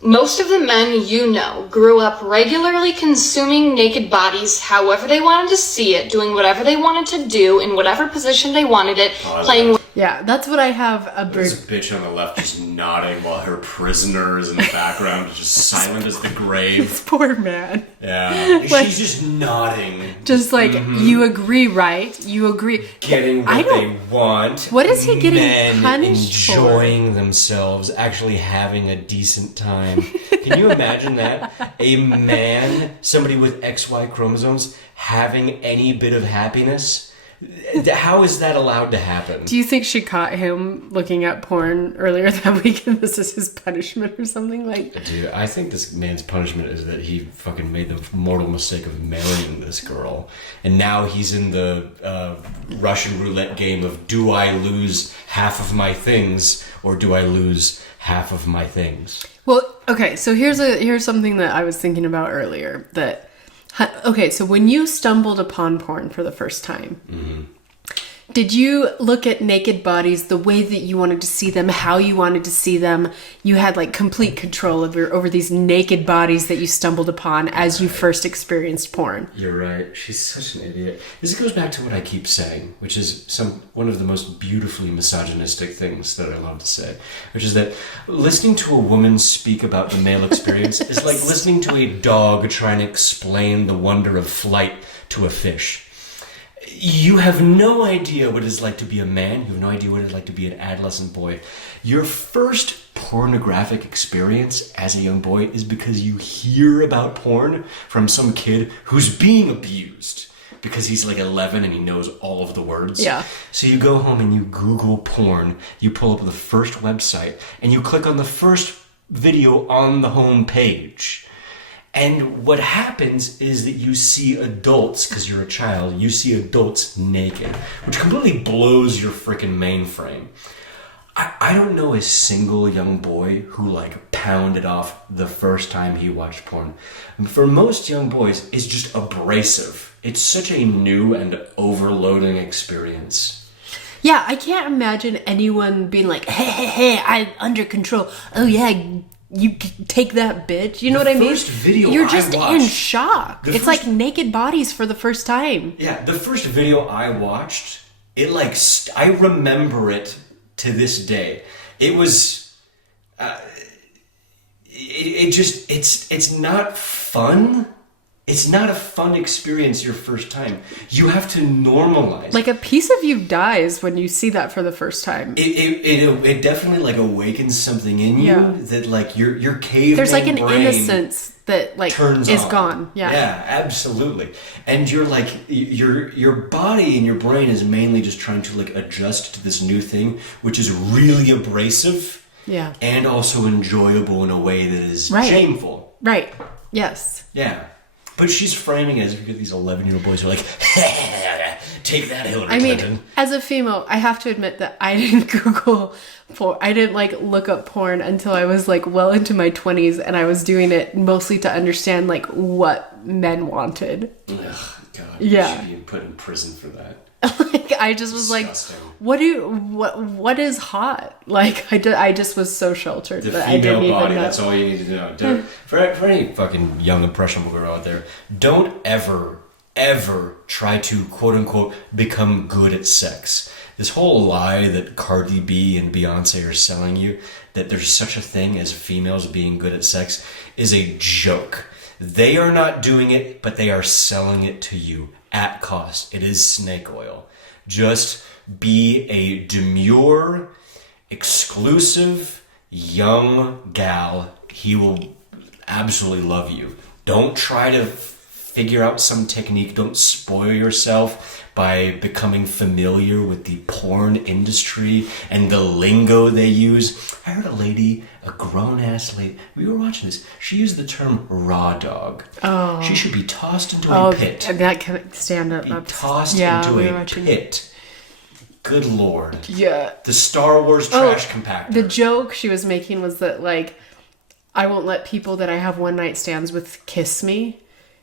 Most of the men you know grew up regularly consuming naked bodies however they wanted to see it, doing whatever they wanted to do, in whatever position they wanted it, playing with. Yeah, that's what I have a There's a bitch on the left just nodding while her prisoner is in the background, just silent as the grave. This poor man. Yeah. Like- She's just nodding. Just like, you agree, right? You agree. Getting I what don't- they want. What is he getting Men punished for? enjoying themselves, actually having a decent time. Can you imagine that? A man, somebody with XY chromosomes, having any bit of happiness? How is that allowed to happen? Do you think she caught him looking at porn earlier that week and this is his punishment or something? Like, Dude, I think this man's punishment is that he fucking made the mortal mistake of marrying this girl. And now he's in the Russian roulette game of, do I lose half of my things or do I lose half of my things? well, okay, so here's something that I was thinking about earlier. Okay, so when you stumbled upon porn for the first time, did you look at naked bodies the way that you wanted to see them, how you wanted to see them? You had like complete control over these naked bodies that you stumbled upon as you first experienced porn. You're right. She's such an idiot. This goes back to what I keep saying, which is one of the most beautifully misogynistic things that I love to say, which is that listening to a woman speak about the male experience is like listening to a dog trying to explain the wonder of flight to a fish. You have no idea what it's like to be a man. You have no idea what it's like to be an adolescent boy. Your first pornographic experience as a young boy is because you hear about porn from some kid who's being abused because he's like 11 and he knows all of the words. Yeah. So you go home and you Google porn, you pull up the first website, and you click on the first video on the home page. And what happens is that you see adults, because you're a child, you see adults naked, which completely blows your freaking mainframe. I don't know a single young boy who like pounded off the first time he watched porn. For most young boys, it's just abrasive. It's such a new and overloading experience. Yeah, I can't imagine anyone being like, hey, I'm under control. Oh yeah, you take that, bitch. You know what I mean? First video You're I just in watched- shock. the It's first- like naked bodies for the first time. Yeah, the first video I watched, it like, I remember it to this day. It was, it's not fun. It's not a fun experience your first time. You have to normalize. Like a piece of you dies when you see that for the first time. It definitely like awakens something in you Yeah. that like your caveman There's like an brain innocence that like turns is on. gone. Yeah. Absolutely. And you're like your body and your brain is mainly just trying to like adjust to this new thing, which is really abrasive. Yeah. And also enjoyable in a way that is Right. shameful. Right. Yes. Yeah. But she's framing it as if you get these 11-year-old boys who are like, take that, Hillary I mean, Clinton. as a female, I have to admit that I didn't Google porn. I didn't like look up porn until I was like well into my 20s, and I was doing it mostly to understand like what men wanted. Ugh, God, Yeah. you should be put in prison for that. Like I just was Disgusting. like, what is hot? Like I just was so sheltered The that I didn't female even body, know. that's all you need to know. For any fucking young impressionable girl out there, don't ever try to quote unquote become good at sex. This whole lie that Cardi B and Beyonce are selling you, that there's such a thing as females being good at sex, is a joke. They are not doing it, but they are selling it to you at cost. It is snake oil. Just be a demure, exclusive, young gal. He will absolutely love you. Don't try to figure out some technique. Don't spoil yourself by becoming familiar with the porn industry and the lingo they use. I heard a grown-ass lady, we were watching this, she used the term raw dog. Oh. She should be tossed into a pit. That can stand up. Be tossed into a pit. Good Lord. Yeah. The Star Wars trash compactor. The joke she was making was that like I won't let people that I have one night stands with kiss me.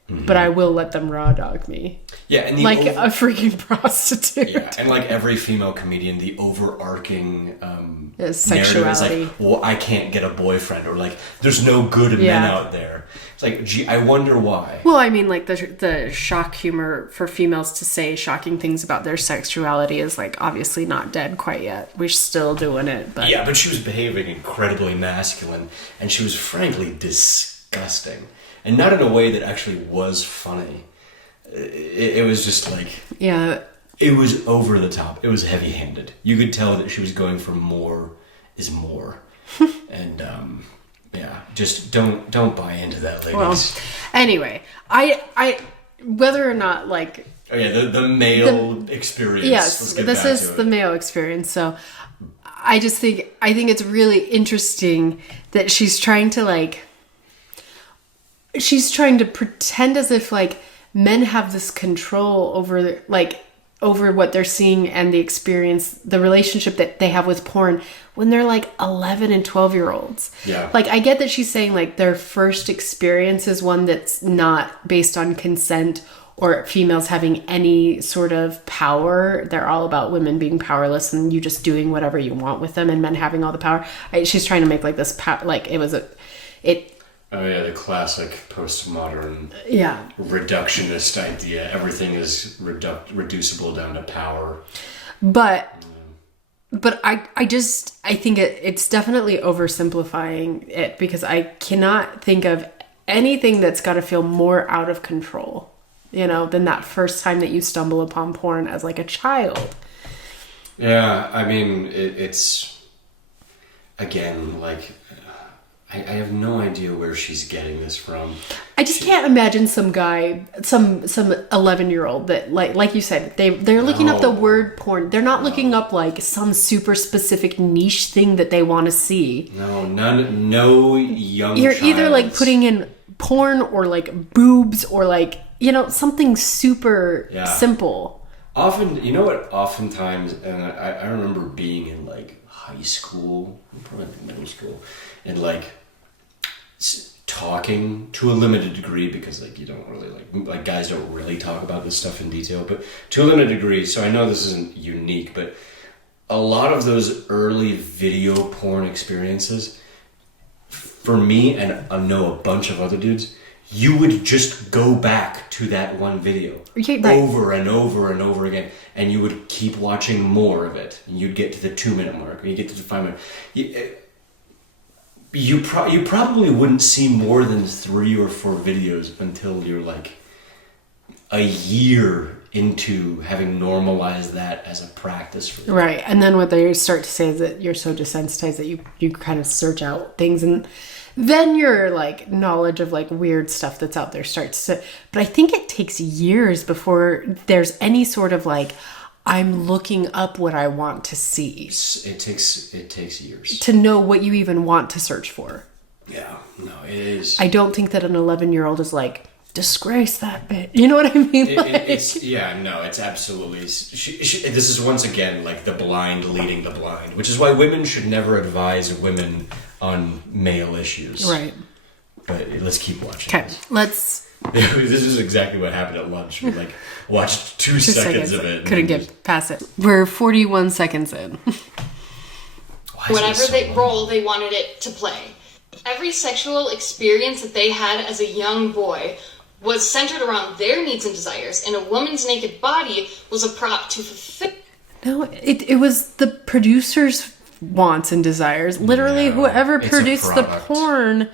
but I will let them raw dog me. Yeah, and like a freaking prostitute. Yeah, and like every female comedian, the overarching narrative sexuality. is like, well, I can't get a boyfriend, or like, there's no good men out there. It's like, gee, I wonder why. Well, I mean, like the shock humor for females to say shocking things about their sexuality is like obviously not dead quite yet. We're still doing it, but yeah, but she was behaving incredibly masculine, and she was frankly disgusting, and not in a way that actually was funny. It was just like, yeah, it was over the top. It was heavy-handed. You could tell that she was going for more is more, and yeah, just don't buy into that, ladies. Well, anyway, I whether or not like oh yeah, the male experience. Yes, this is the male experience. So I think it's really interesting that she's trying to pretend as if like men have this control over what they're seeing and the experience, the relationship that they have with porn when they're like 11 and 12-year-olds. Yeah. Like, I get that she's saying like their first experience is one that's not based on consent or females having any sort of power. They're all about women being powerless and you just doing whatever you want with them and men having all the power. She's trying to make like this oh yeah, the classic postmodern reductionist idea. Everything is reducible down to power. But I think it's definitely oversimplifying it, because I cannot think of anything that's got to feel more out of control, than that first time that you stumble upon porn as like a child. Yeah, I mean, it's again, like, I have no idea where she's getting this from. I just can't imagine some guy, some 11-year-old that like you said, they're looking up the word porn. They're not looking up like some super specific niche thing that they want to see. No young You're child. either like putting in porn or like boobs or like, something super simple. Often, you know what, oftentimes, and I remember being in like high school, probably like middle school, and like talking to a limited degree, because like you don't really like guys don't really talk about this stuff in detail, but to a limited degree. So I know this isn't unique, but a lot of those early video porn experiences, for me and I know a bunch of other dudes, you would just go back to that one video over and over and over again, and you would keep watching more of it, and you'd get to the 2-minute mark, or you get to the 5-minute. You probably wouldn't see more than 3 or 4 videos until you're like a year into having normalized that as a practice for you. Right. And then what they start to say is that you're so desensitized that you kind of search out things, and then your like knowledge of like weird stuff that's out there starts to, but I think it takes years before there's any sort of like, I'm looking up what I want to see. It takes years to know what you even want to search for. Yeah, no, it is. I don't think that an 11-year-old is like, disgrace that bit. You know what I mean? It's absolutely. This is once again like the blind leading the blind, which is why women should never advise women on male issues. Right. But let's keep watching. Okay, let's. This is exactly what happened at lunch. We watched 2 seconds of it. Couldn't get past it. We're 41 seconds in. Whatever role they wanted it to play. Every sexual experience that they had as a young boy was centered around their needs and desires, and a woman's naked body was a prop to fulfill. No, it was the producer's wants and desires. Literally, whoever produced the porn.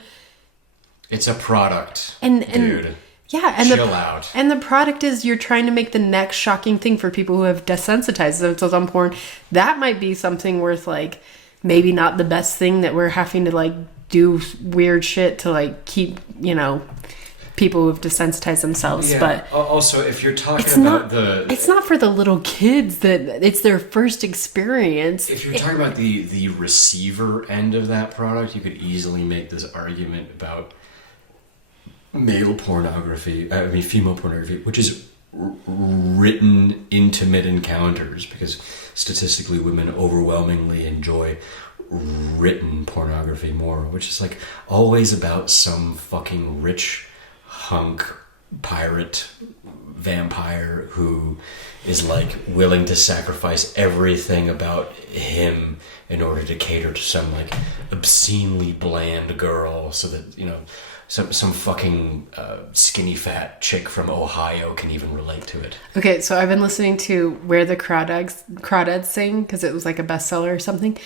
It's a product, dude. Yeah, and chill out. And the product is you're trying to make the next shocking thing for people who have desensitized themselves on porn. That might be something worth like, maybe not the best thing that we're having to like do weird shit to like keep, people who have desensitized themselves. Yeah. But also, if you're talking about it's not for the little kids that it's their first experience. If you're talking about the receiver end of that product, you could easily make this argument about female pornography, which is written intimate encounters, because statistically women overwhelmingly enjoy written pornography more, which is like always about some fucking rich hunk pirate vampire who is like willing to sacrifice everything about him in order to cater to some like obscenely bland girl so that, you know, some fucking skinny fat chick from Ohio can even relate to it. Okay, so I've been listening to Where the Crawdads Sing because it was like a bestseller or something.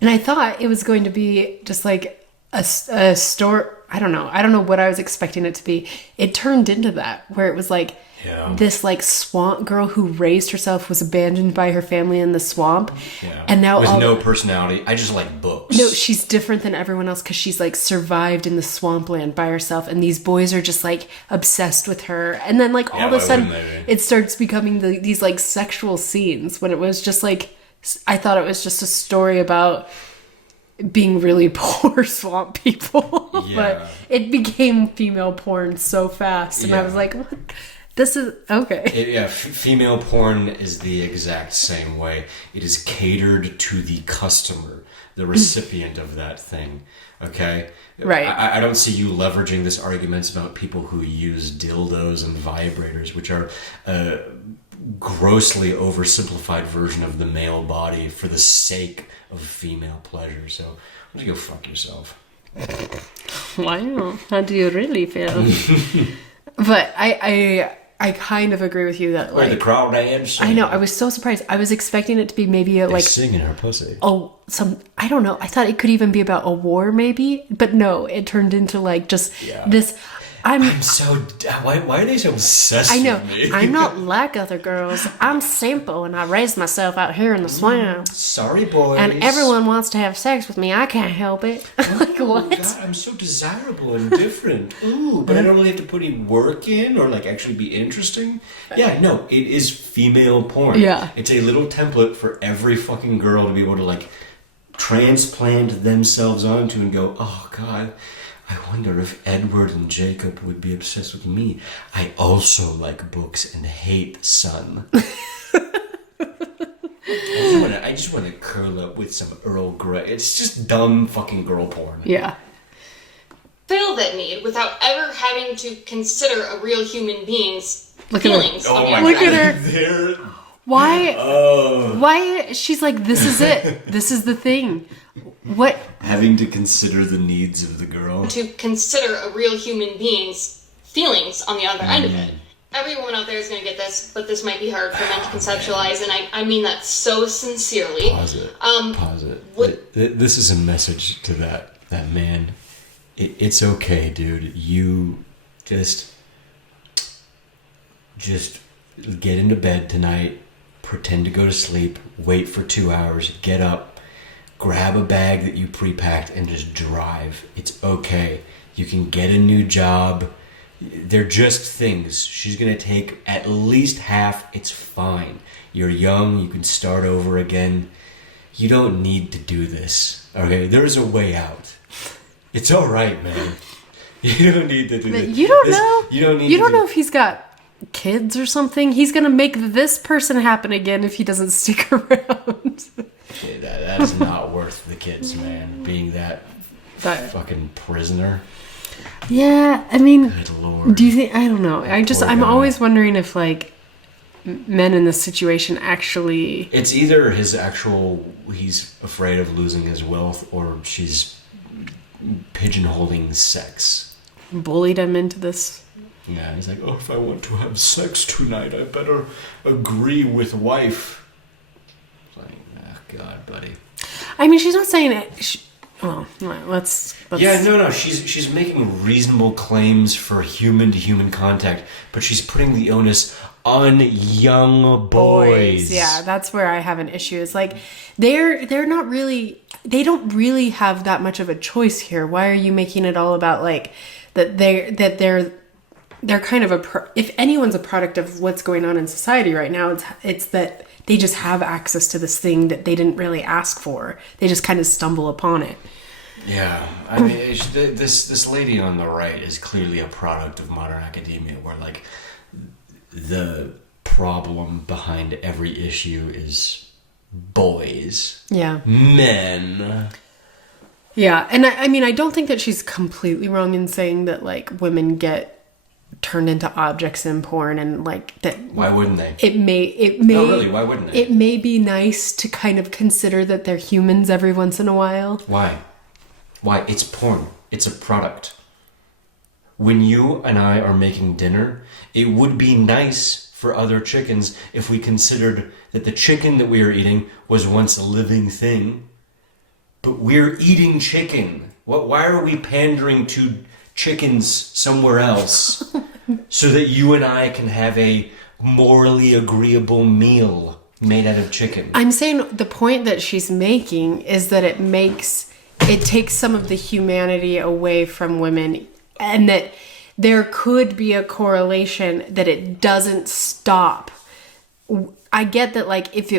And I thought it was going to be just like a story. I don't know what I was expecting it to be. It turned into that, where it was like this like swamp girl who raised herself, was abandoned by her family in the swamp. Yeah. And now with no personality. I just like books. No, she's different than everyone else because she's like survived in the swampland by herself. And these boys are just like obsessed with her. And then like all of a sudden it starts becoming these like sexual scenes when it was just like, I thought it was just a story about being really poor swamp people. But it became female porn so fast. And I was like, what? This is okay. Female porn is the exact same way. It is catered to the customer, the recipient of that thing. Okay? Right. I don't see you leveraging this argument about people who use dildos and vibrators, which are a grossly oversimplified version of the male body for the sake of female pleasure. So, why don't you go fuck yourself? Wow. How do you really feel? But I kind of agree with you that Where like the crawdads. I know, I was so surprised. I was expecting it to be maybe like singing her pussy. Oh, I don't know. I thought it could even be about a war maybe, but no, it turned into like just this. I'm so. Why are they so obsessed I know. with me? I'm not like other girls. I'm simple and I raised myself out here in the swamp. Sorry, boys. And everyone wants to have sex with me. I can't help it. Like, what? God, I'm so desirable and different. Ooh, but I don't really have to put any work in or like actually be interesting. Yeah, no, it is female porn. Yeah. It's a little template for every fucking girl to be able to like transplant themselves onto and go, oh God, I wonder if Edward and Jacob would be obsessed with me. I also like books and hate sun. I just want to curl up with some Earl Grey. It's just dumb fucking girl porn. Yeah. Feel that need without ever having to consider a real human being's Look at her. feelings. on the Look other at end. her. Why? Why? She's like, this is it. This is the thing. What? Having to consider the needs of the girl. To consider a real human being's feelings on the other end of it. Everyone out there is going to get this, but this might be hard for men to conceptualize, and I mean that so sincerely. Pause it. This is a message to that man. It's okay, dude. You just get into bed tonight, pretend to go to sleep, wait for 2 hours, get up, grab a bag that you pre-packed, and just drive. It's okay. You can get a new job. They're just things. She's going to take at least half. It's fine. You're young. You can start over again. You don't need to do this. Okay? There's a way out. It's all right, man. You don't need to do this. You don't know. You don't know if he's got kids or something. He's going to make this person happen again if he doesn't stick around. That's not worth the kids, man. Being that fucking prisoner. Yeah, I mean, Good Lord. do you think? I don't know. I'm always wondering if like men in this situation actually. It's either he's afraid of losing his wealth, or she's pigeonholing sex. Bullied him into this. Yeah, he's like, oh, if I want to have sex tonight, I better agree with wife. It's like, oh, God, buddy. I mean, she's not saying it. Well, let's. Yeah, no. She's making reasonable claims for human-to-human contact, but she's putting the onus on young boys. Yeah, that's where I have an issue. It's like they're not really. They don't really have that much of a choice here. Why are you making it all about like that? They're kind of if anyone's a product of what's going on in society right now, it's that they just have access to this thing that they didn't really ask for. They just kind of stumble upon it. Yeah, I mean, this lady on the right is clearly a product of modern academia, where like the problem behind every issue is boys. Yeah. Men. Yeah, and I mean, I don't think that she's completely wrong in saying that like women get turned into objects in porn, and like that. Why wouldn't they? It may. No, really, why wouldn't they? It may be nice to kind of consider that they're humans every once in a while. Why? Why? It's porn. It's a product. When you and I are making dinner, it would be nice for other chickens if we considered that the chicken that we are eating was once a living thing. But we're eating chicken. Why are we pandering to chickens somewhere else so that you and I can have a morally agreeable meal made out of chicken? I'm saying the point that she's making is that it takes some of the humanity away from women, and that there could be a correlation that it doesn't stop. I get that, like, if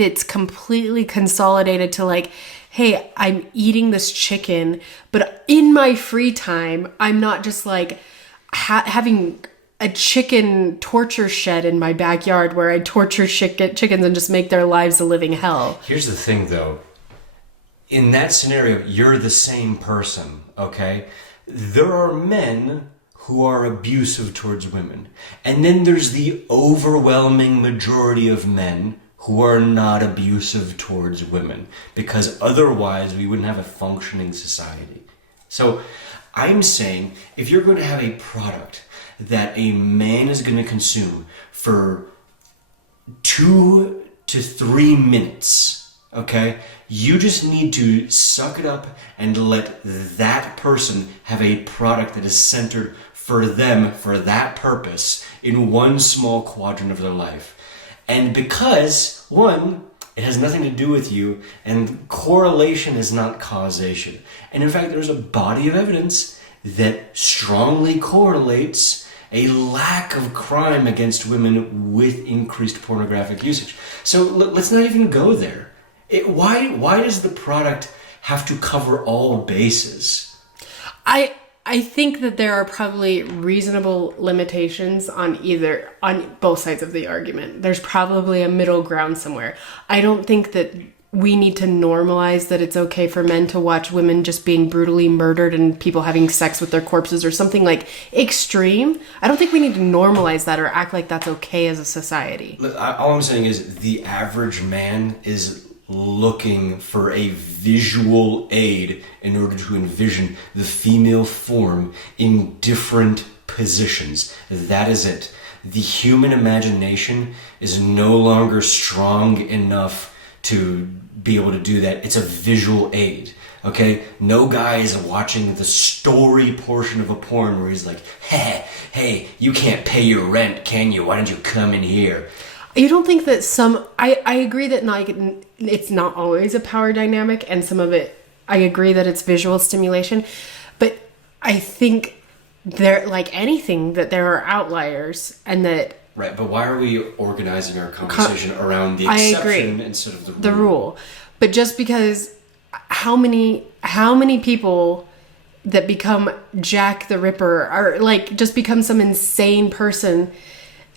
it's completely consolidated to like, hey, I'm eating this chicken, but in my free time, I'm not just like having a chicken torture shed in my backyard where I torture chickens and just make their lives a living hell. Here's the thing, though. In that scenario, you're the same person, okay? There are men who are abusive towards women. And then there's the overwhelming majority of men who are not abusive towards women. Because otherwise, we wouldn't have a functioning society. So I'm saying, if you're going to have a product that a man is going to consume for 2 to 3 minutes, okay, you just need to suck it up and let that person have a product that is centered for them, for that purpose, in one small quadrant of their life. And because, one, it has nothing to do with you, and correlation is not causation. And in fact, there's a body of evidence that strongly correlates a lack of crime against women with increased pornographic usage. So let's not even go there. Why does the product have to cover all bases? I think that there are probably reasonable limitations on both sides of the argument. There's probably a middle ground somewhere. I don't think that we need to normalize that it's okay for men to watch women just being brutally murdered and people having sex with their corpses or something like extreme. I don't think we need to normalize that or act like that's okay as a society. All I'm saying is the average man is looking for a visual aid in order to envision the female form in different positions. That is it. The human imagination is no longer strong enough to be able to do that. It's a visual aid. Okay? No guy is watching the story portion of a porn where he's like, hey, you can't pay your rent, can you? Why don't you come in here? You don't think that I agree that it's not always a power dynamic, and some of it, I agree that it's visual stimulation, but I think there, like anything, that there are outliers, and that... Right, but why are we organizing our conversation around the exception instead of the rule? The rule. But just because how many people that become Jack the Ripper are like just become some insane person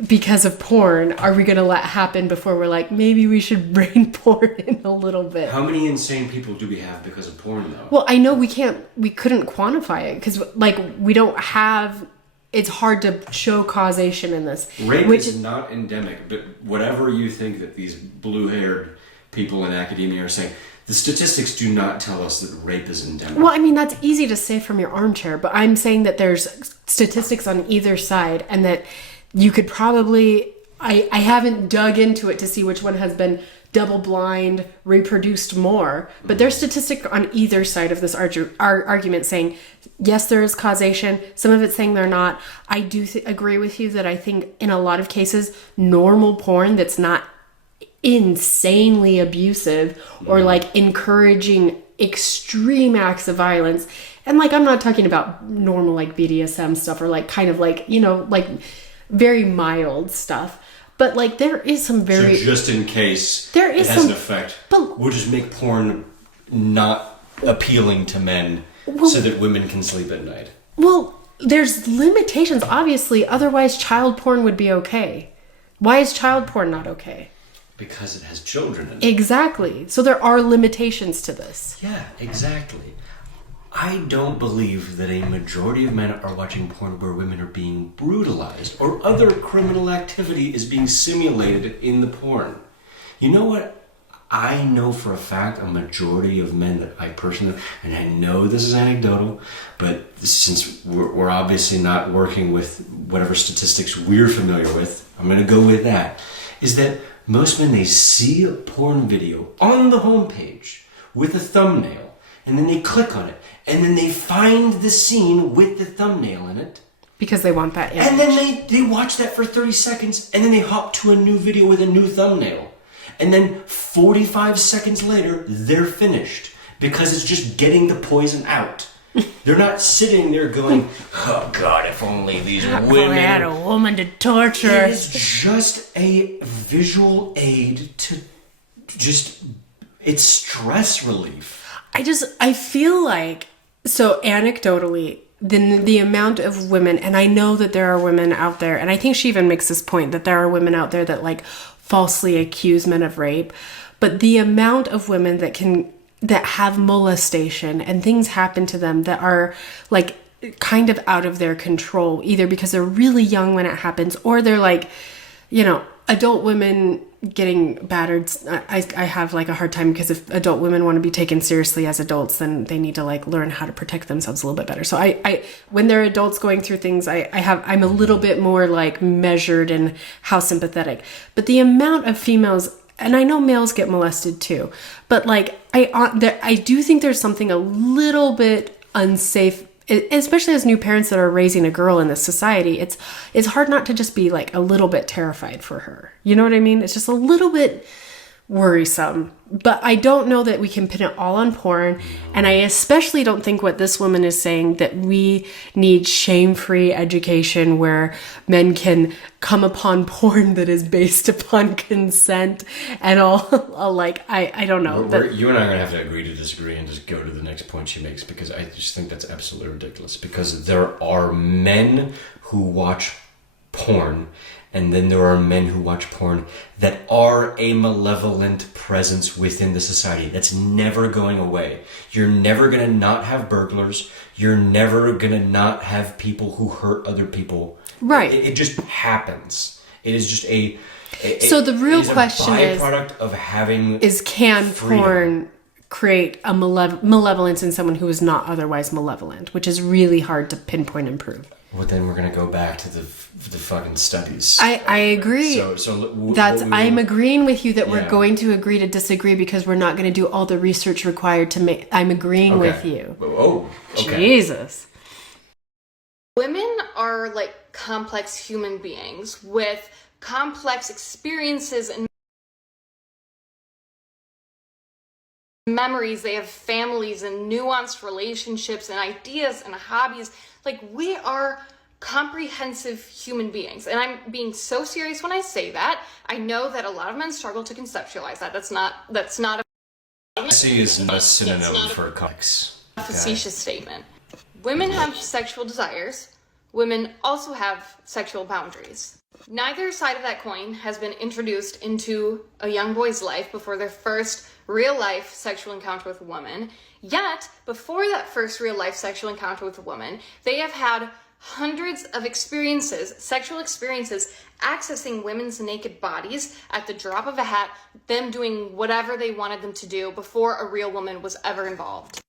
because of porn are we going to let happen before we're like, maybe we should rein porn in a little bit? How many insane people do we have because of porn, though? Well, I know we couldn't quantify it because, like, we don't have, it's hard to show causation in this. Rape is not endemic, but whatever you think that these blue-haired people in academia are saying, the statistics do not tell us that rape is endemic. Well, I mean, that's easy to say from your armchair, but I'm saying that there's statistics on either side and that you could probably, I haven't dug into it to see which one has been double blind, reproduced more, but there's statistic on either side of this argument saying, yes, there is causation. Some of it's saying they're not. I do agree with you that I think in a lot of cases, normal porn that's not insanely abusive or like encouraging extreme acts of violence. And like, I'm not talking about normal like BDSM stuff or like kind of like, like very mild stuff, but like there is some very... So just in case there is it has an effect, but we'll just make porn not appealing to men so that women can sleep at night. Well, there's limitations, obviously, otherwise child porn would be okay. Why is child porn not okay? Because it has children in it. Exactly. So there are limitations to this. Yeah, exactly. I don't believe that a majority of men are watching porn where women are being brutalized or other criminal activity is being simulated in the porn. You know what? I know for a fact a majority of men that I personally, and I know this is anecdotal, but since we're obviously not working with whatever statistics we're familiar with, I'm going to go with that, is that most men, they see a porn video on the homepage with a thumbnail, and then they click on it, and then they find the scene with the thumbnail in it. Because they want that image. And then they watch that for 30 seconds, and then they hop to a new video with a new thumbnail. And then 45 seconds later, they're finished. Because it's just getting the poison out. They're not sitting there going, oh God, if only these women... I had a woman to torture. It is just a visual aid to just... It's stress relief. I feel like, so anecdotally, the amount of women, and I know that there are women out there, and I think she even makes this point, that there are women out there that like falsely accuse men of rape, but the amount of women that have molestation and things happen to them that are like kind of out of their control, either because they're really young when it happens, or they're like, you know, adult women getting battered. I have like a hard time, because if adult women want to be taken seriously as adults, then they need to like learn how to protect themselves a little bit better. So I when they're adults going through things, I'm a little bit more like measured in how sympathetic. But the amount of females, and I know males get molested too, but like I do think there's something a little bit unsafe, especially as new parents that are raising a girl in this society. It's hard not to just be like a little bit terrified for her. You know what I mean? It's just a little bit worrisome. But I don't know that we can pin it all on porn. And I especially don't think what this woman is saying, that we need shame-free education where men can come upon porn that is based upon consent and all like, I don't know. You and I are going to have to agree to disagree and just go to the next point she makes, because I just think that's absolutely ridiculous. Because there are men who watch porn, and then there are men who watch porn that are a malevolent presence within the society. That's never going away. You're never going to not have burglars. You're never going to not have people who hurt other people. Right. It just happens. It is just so the real question is a byproduct of having can freedom. Porn create a malevolence in someone who is not otherwise malevolent, which is really hard to pinpoint and prove. Well, then we're gonna go back to the fucking studies. I agree. I'm agreeing with you that we're going to agree to disagree, because we're not going to do all the research required to make. I'm agreeing with you. Oh, okay. Jesus. Women are like complex human beings with complex experiences and memories. They have families and nuanced relationships and ideas and hobbies. Like, we are comprehensive human beings. And I'm being so serious when I say that. I know that a lot of men struggle to conceptualize that. That's not a See is not a synonym for complex. facetious statement. Women have sexual desires. Women also have sexual boundaries. Neither side of that coin has been introduced into a young boy's life before their first real-life sexual encounter with a woman. Yet, before that first real-life sexual encounter with a woman, they have had hundreds of experiences, sexual experiences, accessing women's naked bodies at the drop of a hat, them doing whatever they wanted them to do before a real woman was ever involved.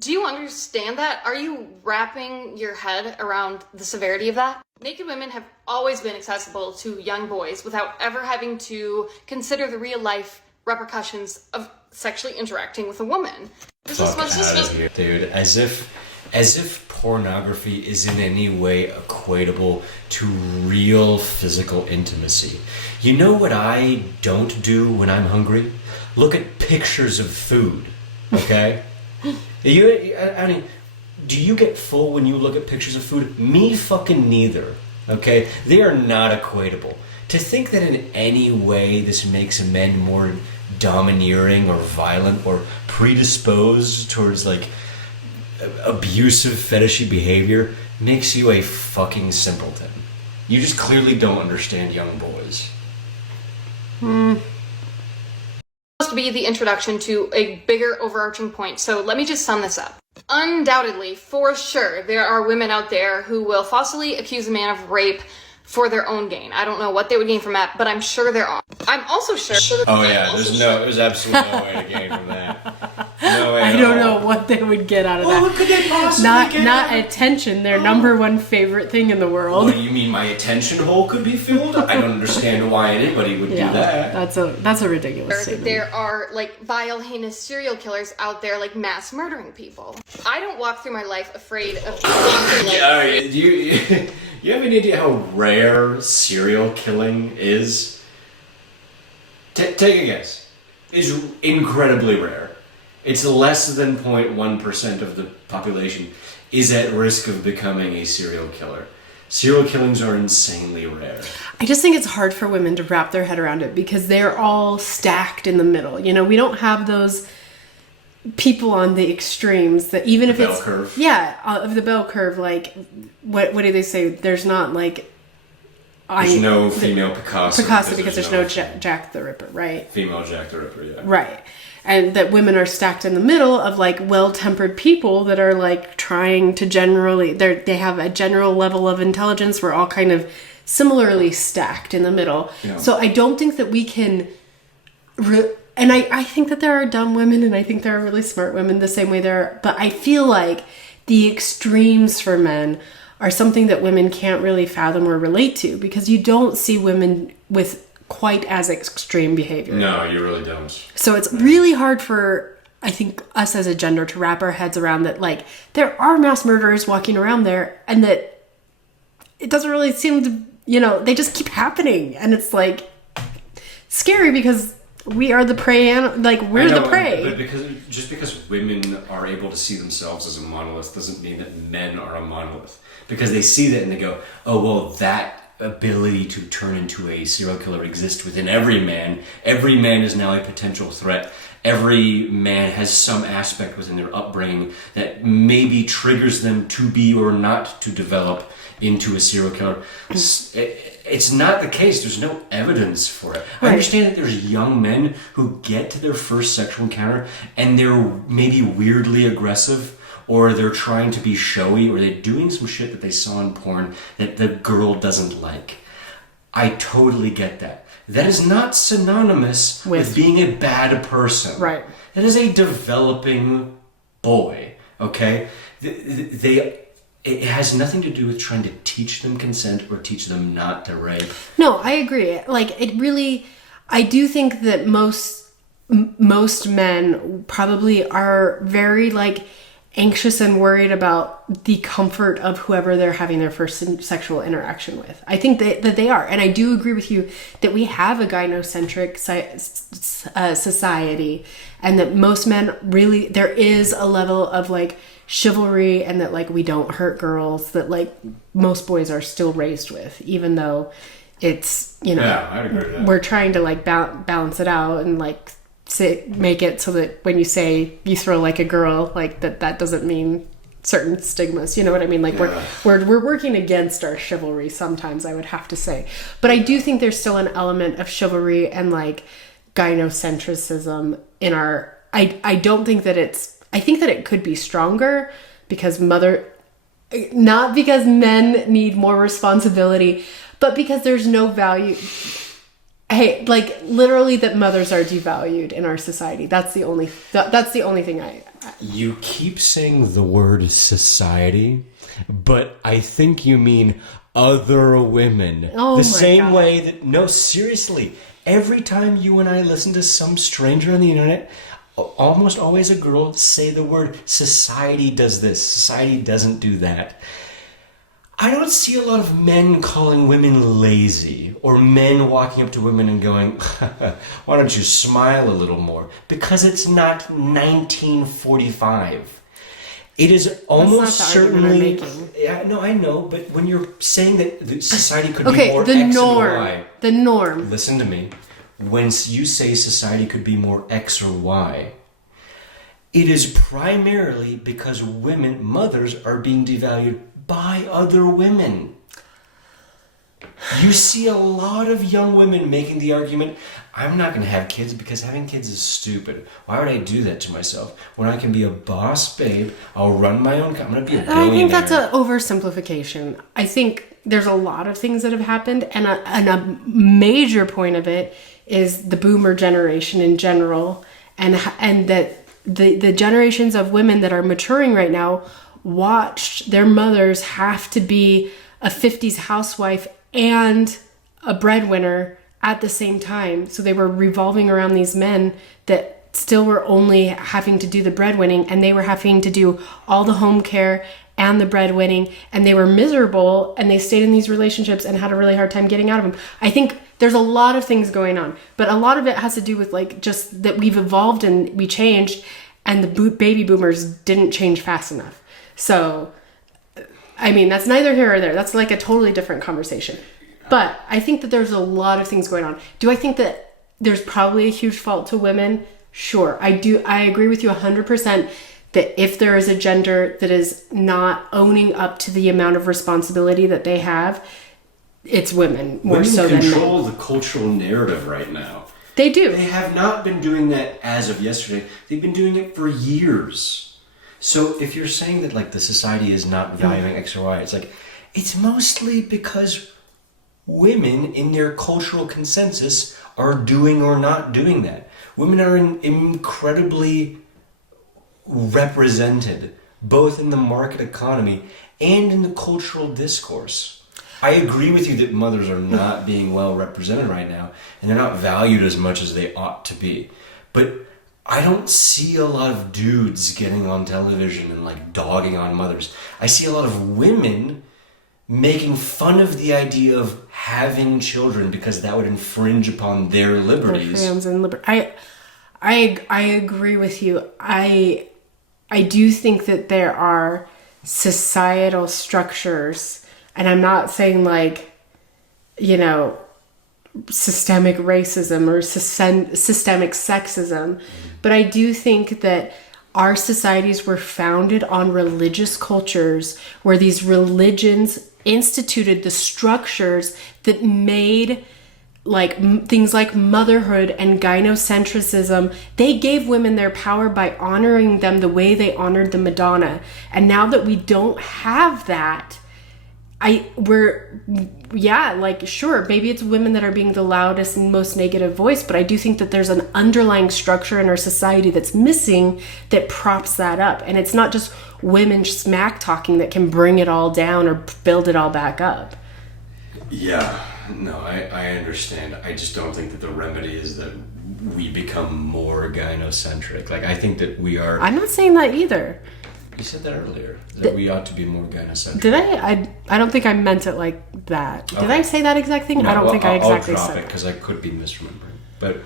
Do you understand that? Are you wrapping your head around the severity of that? Naked women have always been accessible to young boys without ever having to consider the real-life repercussions of sexually interacting with a woman. Fuck out of here, dude. As if pornography is in any way equatable to real physical intimacy. You know what I don't do when I'm hungry? Look at pictures of food, okay? I mean, do you get full when you look at pictures of food? Me fucking neither, okay? They are not equatable. To think that in any way this makes men more domineering or violent or predisposed towards like abusive fetishy behavior makes you a fucking simpleton. You just clearly don't understand young boys. To be the introduction to a bigger overarching point. So let me just sum this up. Undoubtedly, for sure, there are women out there who will falsely accuse a man of rape for their own gain. I don't know what they would gain from that, but I'm sure there are. I'm also sure. Oh yeah, there's absolutely no way to gain from that. No way. I don't know what they would get out of that. What could they possibly get? Not attention, their number one favorite thing in the world. What do you mean my attention hole could be filled? I don't understand why anybody would do that. That's a ridiculous statement. There are like vile, heinous serial killers out there, like mass murdering people. I don't walk through my life afraid of. Do you have any idea how rare serial killing is? Take a guess. It's incredibly rare. It's less than 0.1% of the population is at risk of becoming a serial killer. Serial killings are insanely rare. I just think it's hard for women to wrap their head around it because they're all stacked in the middle. You know, we don't have those people on the extremes that even if it's... bell curve. Yeah, of the bell curve, like, what do they say? There's not, like... There's no female Picasso. because there's no Jack the Ripper, right? Female Jack the Ripper, yeah. Right. And that women are stacked in the middle of like well-tempered people that are like trying to they have a general level of intelligence. We're all kind of similarly stacked in the middle. Yeah. So I don't think that we can, and I think that there are dumb women and I think there are really smart women the same way but I feel like the extremes for men are something that women can't really fathom or relate to because you don't see women with quite as extreme behavior. No, you really don't. So it's really hard for, I think, us as a gender to wrap our heads around that, like, there are mass murderers walking around there and that it doesn't really seem to, they just keep happening. And it's, like, scary because we are the prey, we're the prey. But just because women are able to see themselves as a monolith doesn't mean that men are a monolith. Because they see that and they go, oh, well, that ability to turn into a serial killer exists within every man. Every man is now a potential threat. Every man has some aspect within their upbringing that maybe triggers them to be or not to develop into a serial killer. It's not the case. There's no evidence for it. I understand that there's young men who get to their first sexual encounter and they're maybe weirdly aggressive, or they're trying to be showy, or they're doing some shit that they saw in porn that the girl doesn't like. I totally get that. That is not synonymous with being a bad person. Right. That is a developing boy, okay? It has nothing to do with trying to teach them consent or teach them not to rape. No, I agree. Like, it really... I do think that most men probably are very, like, anxious and worried about the comfort of whoever they're having their first sexual interaction with. I think that they are. And I do agree with you that we have a gynocentric society and that most men really, there is a level of like chivalry and that like we don't hurt girls that like most boys are still raised with, even though it's, yeah, I'd agree with that. We're trying to like balance it out and like make it so that when you say you throw like a girl, like that doesn't mean certain stigmas. You know what I mean? Like we're working against our chivalry sometimes, I would have to say. But I do think there's still an element of chivalry and like gynocentrism in our. I don't think that I think that it could be stronger because not because men need more responsibility, but because there's no value. Hey, like literally that mothers are devalued in our society. That's the only thing I... You keep saying the word society, but I think you mean other women. Oh, the same way that... No, seriously. Every time you and I listen to some stranger on the internet, almost always a girl say the word society does this, society doesn't do that. I don't see a lot of men calling women lazy or men walking up to women and going, why don't you smile a little more? Because it's not 1945. It is almost certainly... Yeah, no, I know, but when you're saying that society could be more X and Y... The norm. Listen to me. When you say society could be more X or Y, it is primarily because women, mothers, are being devalued by other women. You see a lot of young women making the argument, I'm not going to have kids because having kids is stupid. Why would I do that to myself? When I can be a boss babe, I'll run my own company. I'm going to be a billionaire. I think that's an oversimplification. I think there's a lot of things that have happened, and a major point of it is the boomer generation in general, and that the generations of women that are maturing right now watched their mothers have to be a 50s housewife and a breadwinner at the same time. So they were revolving around these men that still were only having to do the breadwinning, and they were having to do all the home care and the breadwinning, and they were miserable, and they stayed in these relationships and had a really hard time getting out of them. I think there's a lot of things going on, but a lot of it has to do with like just that we've evolved and we changed, and the baby boomers didn't change fast enough. So, I mean, that's neither here or there. That's like a totally different conversation. But I think that there's a lot of things going on. Do I think that there's probably a huge fault to women? Sure. I do. I agree with you 100% that if there is a gender that is not owning up to the amount of responsibility that they have, it's women more so than men. Women control the cultural narrative right now. They do. They have not been doing that as of yesterday. They've been doing it for years. So if you're saying that like the society is not valuing X or Y, it's like, it's mostly because women in their cultural consensus are doing or not doing that. Women are incredibly represented both in the market economy and in the cultural discourse. I agree with you that mothers are not being well represented right now, and they're not valued as much as they ought to be. But I don't see a lot of dudes getting on television and like dogging on mothers. I see a lot of women making fun of the idea of having children because that would infringe upon their liberties. I agree with you. I do think that there are societal structures, and I'm not saying like, you know, systemic racism or systemic sexism, but I do think that our societies were founded on religious cultures where these religions instituted the structures that made like things like motherhood and gynocentrism. They gave women their power by honoring them the way they honored the Madonna. And now that we don't have that, sure, maybe it's women that are being the loudest and most negative voice, but I do think that there's an underlying structure in our society that's missing that props that up. And it's not just women smack talking that can bring it all down or build it all back up. Yeah, no, I understand. I just don't think that the remedy is that we become more gynocentric. Like, I think that we are... I'm not saying that either. You said that earlier, that we ought to be more gynocentric. Did I? I don't think I meant it like that. Did I say that exact thing? No, I don't think I exactly said I'll drop it because I could be misremembering. But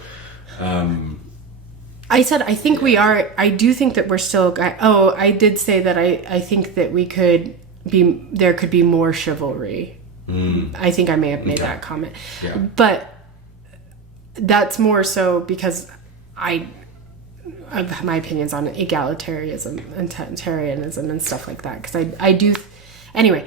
I said I think we are. I do think that we're still... Oh, I did say that I think that we could be... There could be more chivalry. I think I may have made that comment. Yeah. But that's more so because I have my opinions on egalitarianism and totalitarianism and stuff like that. Because I do... Anyway,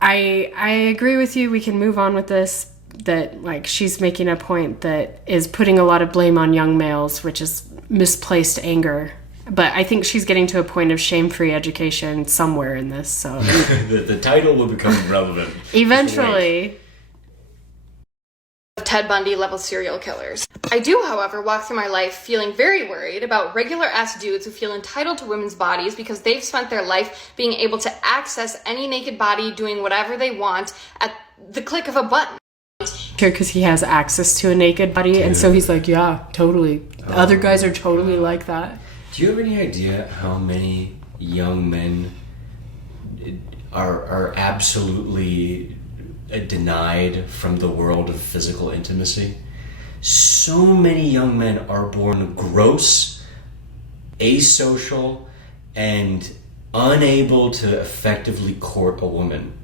I agree with you. We can move on with this. That, like, she's making a point that is putting a lot of blame on young males, which is misplaced anger. But I think she's getting to a point of shame-free education somewhere in this. So the title will become relevant eventually. Ted Bundy level serial killers. I do, however, walk through my life feeling very worried about regular ass dudes who feel entitled to women's bodies because they've spent their life being able to access any naked body doing whatever they want at the click of a button. Because he has access to a naked body, and so he's like, yeah, totally. Other guys are totally like that. Do you have any idea how many young men are absolutely denied from the world of physical intimacy? So many young men are born gross, asocial, and unable to effectively court a woman.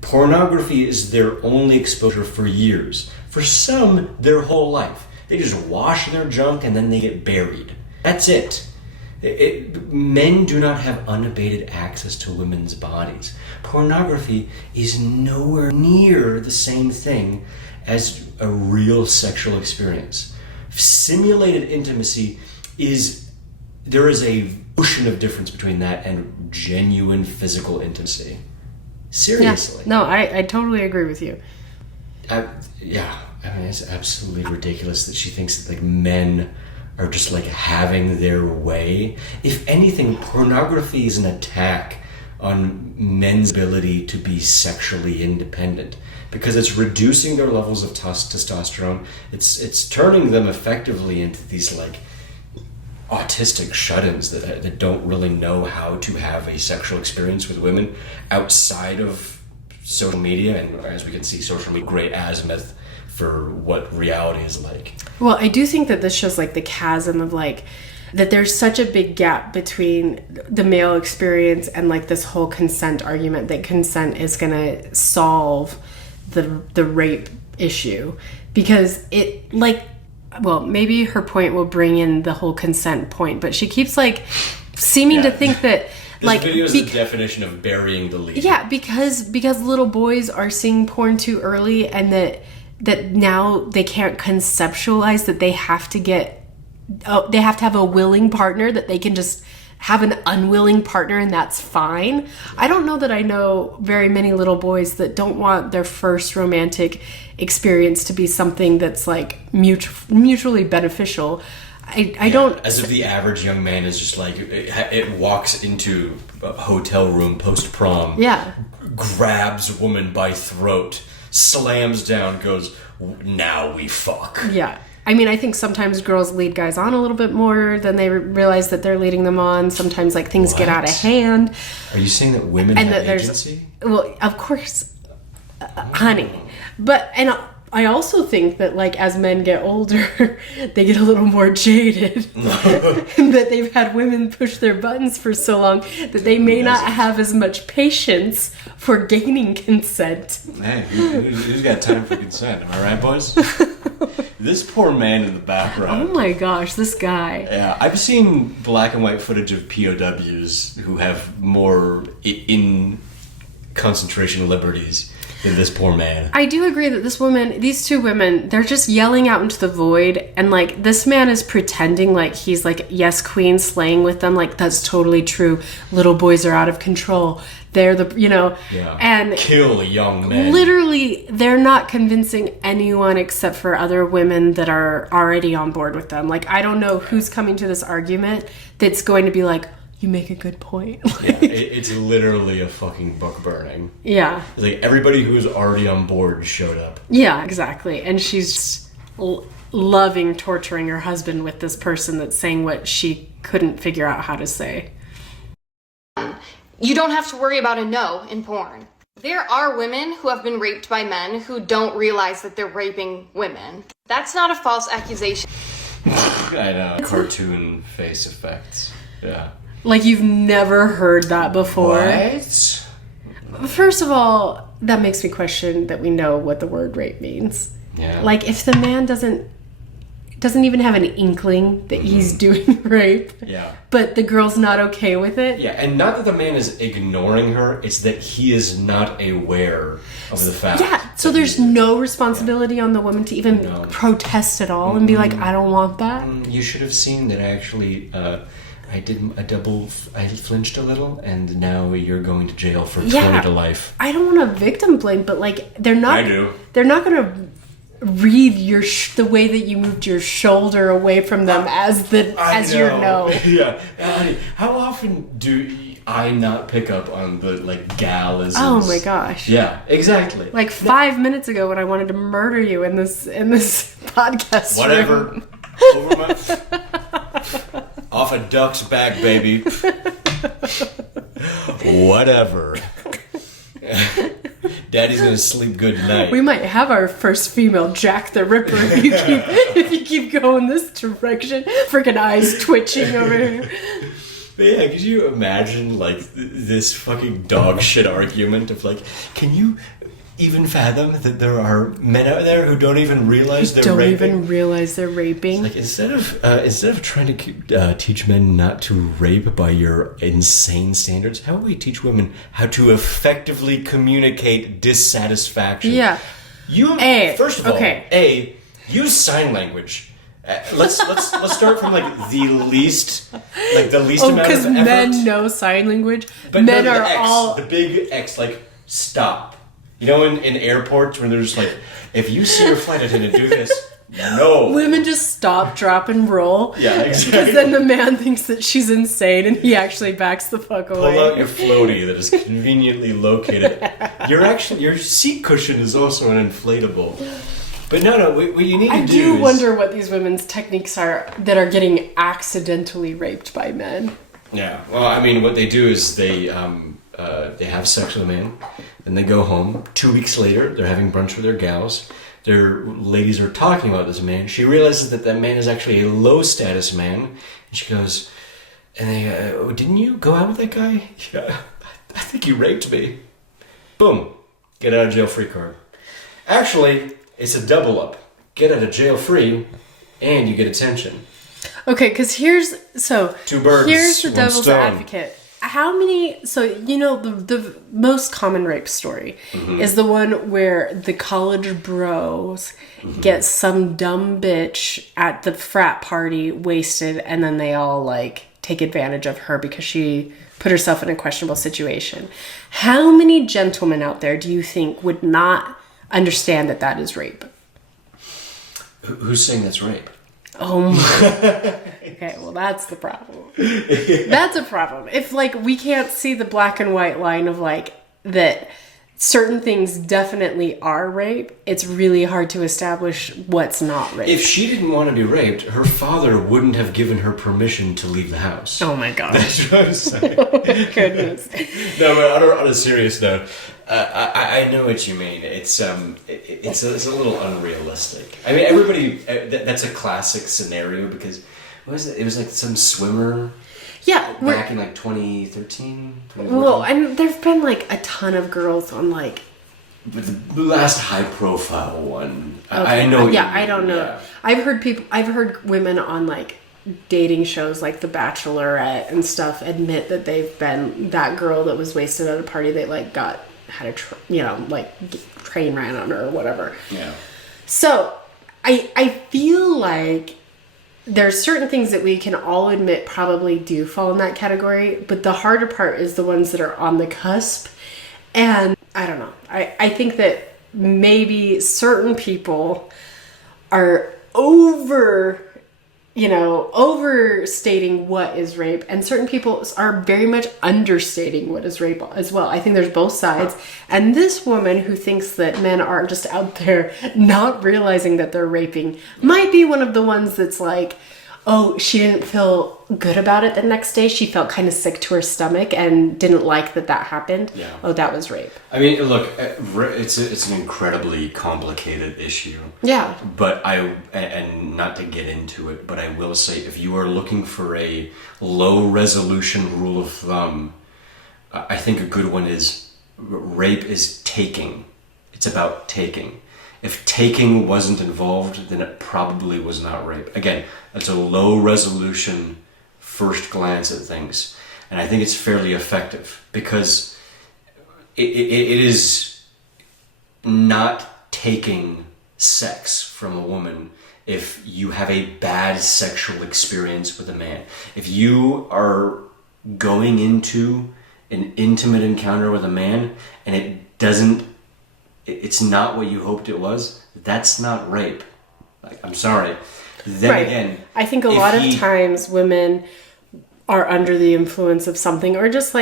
Pornography is their only exposure for years. For some, their whole life. They just wash their junk and then they get buried. That's it. Men do not have unabated access to women's bodies. Pornography is nowhere near the same thing as a real sexual experience. Simulated intimacy there is a ocean of difference between that and genuine physical intimacy. Seriously. Yeah. No, I totally agree with you. I mean, it's absolutely ridiculous that she thinks that like men are just like having their way. If anything, pornography is an attack on men's ability to be sexually independent because it's reducing their levels of testosterone. It's turning them effectively into these like autistic shut-ins that don't really know how to have a sexual experience with women outside of social media. And as we can see, social media, great azimuth for what reality is like. Well, I do think that this shows like the chasm of like that there's such a big gap between the male experience and like this whole consent argument that consent is going to solve the rape issue, because it like, well, maybe her point will bring in the whole consent point, but she keeps like seeming to think that this like video is the definition of burying the lead. Yeah, because little boys are seeing porn too early, and that now they can't conceptualize that they have to have a willing partner, that they can just have an unwilling partner and that's fine. I don't know that I know very many little boys that don't want their first romantic experience to be something that's like mutually beneficial. I don't... As if the average young man is just like, it walks into a hotel room post-prom, grabs a woman by throat, slams down, goes, now we fuck. Yeah. I mean, I think sometimes girls lead guys on a little bit more than they realize that they're leading them on. Sometimes like things get out of hand. Are you saying that women have agency? Well, of course, honey. But, and I also think that like as men get older, they get a little more jaded. That they've had women push their buttons for so long that they may not have as much patience for gaining consent. Hey, who's got time for consent? Am I right, boys? This poor man in the background. Oh my gosh, this guy. Yeah, I've seen black and white footage of POWs who have more in concentration liberties than this poor man. I do agree that these two women, they're just yelling out into the void, and like this man is pretending like he's like yes queen, slaying with them, like that's totally true. Little boys are out of control. They're and kill young men. Literally, they're not convincing anyone except for other women that are already on board with them. Like, I don't know who's coming to this argument that's going to be like, you make a good point. It's literally a fucking book burning. Yeah. It's like everybody who was already on board showed up. Yeah, exactly. And she's loving torturing her husband with this person that's saying what she couldn't figure out how to say. You don't have to worry about a no in porn. There are women who have been raped by men who don't realize that they're raping women. That's not a false accusation. I know. Cartoon face effects. Yeah. Like you've never heard that before. What? First of all, that makes me question that we know what the word rape means. Yeah. Like if the man doesn't even have an inkling that he's doing rape. Yeah. But the girl's not okay with it. Yeah, and not that the man is ignoring her, it's that he is not aware of the fact. Yeah, so there's no responsibility on the woman to even protest at all and be like, I don't want that. You should have seen that actually I flinched a little, and now you're going to jail for 20 to life. I don't want to victim blame, but like they're not. I do. They're not going to read the way that you moved your shoulder away from them as your no. Yeah, honey, how often do I not pick up on the like gallisms? Oh my gosh. Yeah, exactly. Like 5 minutes ago when I wanted to murder you in this podcast. Whatever. Room. Over my off a duck's back, baby. Whatever. Daddy's gonna sleep good tonight. We might have our first female Jack the Ripper if you keep going this direction. Freaking eyes twitching over here. But yeah, could you imagine like this fucking dog shit argument of like, can you even fathom that there are men out there who don't even realize they're Don't raping? even realize they're raping. Like instead of trying to teach men not to rape by your insane standards, how about we teach women how to effectively communicate dissatisfaction? Yeah. First of all, use sign language. Let's start from the least amount of effort. Because men know sign language. But men no, are all the big X, stop. You know, in airports when there's if you see your flight attendant do this, no. Women just stop, drop, and roll. Yeah, exactly. Because then the man thinks that she's insane and he actually backs the fuck away. Pull out your floaty that is conveniently located. Your seat cushion is also an inflatable. But no, what you need to do is... wonder what these women's techniques are that are getting accidentally raped by men. Yeah, well, I mean, what they do is they have sex with a man, and they go home. 2 weeks later, they're having brunch with their gals. Their ladies are talking about this man. She realizes that man is actually a low-status man, and she goes, didn't you go out with that guy? Yeah, I think he raped me. Boom. Get out of jail free card. Actually, it's a double up. Get out of jail free, and you get attention. Okay, because here's 2 birds, here's the 1 devil's stone. advocate. How many? So the most common rape story is the one where the college bros get some dumb bitch at the frat party wasted, and then they all take advantage of her because she put herself in a questionable situation. How many gentlemen out there do you think would not understand that is rape? Who's saying that's rape? Oh my. Okay, well that's the problem. That's a problem. If we can't see the black and white line of that certain things definitely are rape, it's really hard to establish what's not rape. If she didn't want to be raped, her father wouldn't have given her permission to leave the house. Oh my god. That's what I'm saying. Goodness. No, but on a serious note, I know what you mean. It's a little unrealistic. I mean, everybody, that's a classic scenario because, what was it? It was some swimmer. Yeah, back in 2013. Well, and there've been a ton of girls on But the last high profile one. Okay. I know. Yeah, I don't know. Yeah. I've heard women on dating shows like The Bachelorette and stuff admit that they've been that girl that was wasted at a party. They had a train ran on her or whatever. Yeah. So I feel like there's certain things that we can all admit probably do fall in that category, but the harder part is the ones that are on the cusp. And I don't know. I think that maybe certain people are overstating what is rape, and certain people are very much understating what is rape as well. I think there's both sides. And this woman who thinks that men are just out there not realizing that they're raping might be one of the ones that's oh, she didn't feel good about it the next day. She felt kind of sick to her stomach and didn't like that happened. Yeah. Oh, that was rape. I mean, look, it's an incredibly complicated issue. Yeah. But and not to get into it, but I will say, if you are looking for a low resolution rule of thumb, I think a good one is rape is taking. It's about taking. If taking wasn't involved, then it probably was not rape. Again, that's a low resolution first glance at things. And I think it's fairly effective because it is not taking sex from a woman if you have a bad sexual experience with a man. If you are going into an intimate encounter with a man and it's not what you hoped it was, that's not rape. I'm sorry. Then right. Again, I think a lot of times women are under the influence of something or just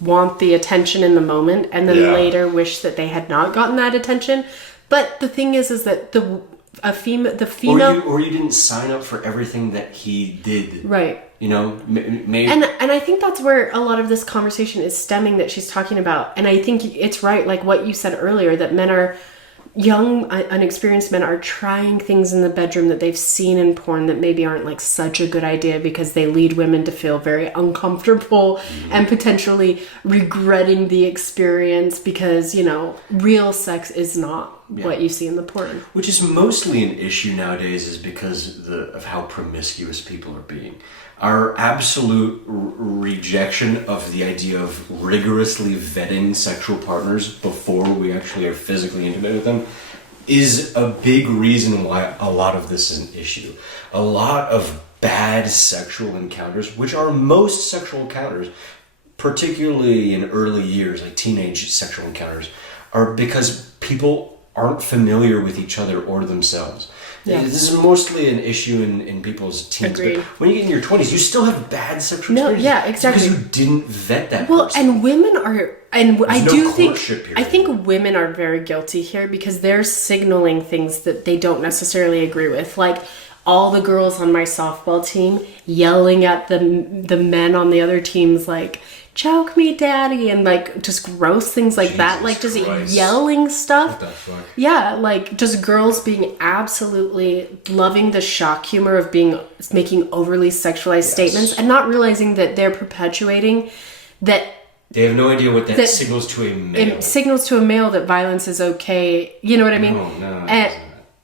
want the attention in the moment and then later wish that they had not gotten that attention. But the thing is that the female or you didn't sign up for everything that he did. Right. Maybe. And I think that's where a lot of this conversation is stemming that she's talking about. And I think it's right, what you said earlier, that men are young unexperienced men are trying things in the bedroom that they've seen in porn that maybe aren't like such a good idea because they lead women to feel very uncomfortable and potentially regretting the experience because, you know, real sex is not what you see in the porn. Which is mostly an issue nowadays is because of how promiscuous people are being. Our absolute rejection of the idea of rigorously vetting sexual partners before we actually are physically intimate with them is a big reason why a lot of this is an issue. A lot of bad sexual encounters, which are most sexual encounters, particularly in early years, like teenage sexual encounters, are because people aren't familiar with each other or themselves. Yeah. This is mostly an issue in people's teens. Agreed. But when you get in your 20s, you still have bad sexual experiences. Yeah, exactly. Because you didn't vet that Well, person. and women are, and There's I no do think, courtship period. I think women are very guilty here because they're signaling things that they don't necessarily agree with. Like all the girls on my softball team yelling at the men on the other teams, like, choke me, daddy, and like just gross things like that, like just Christ. yelling stuff. What the fuck? Yeah, like just girls being absolutely loving the shock humor of making overly sexualized statements and not realizing that they're perpetuating that. They have no idea what that signals to a male. It signals to a male that violence is okay. You know what I mean? No.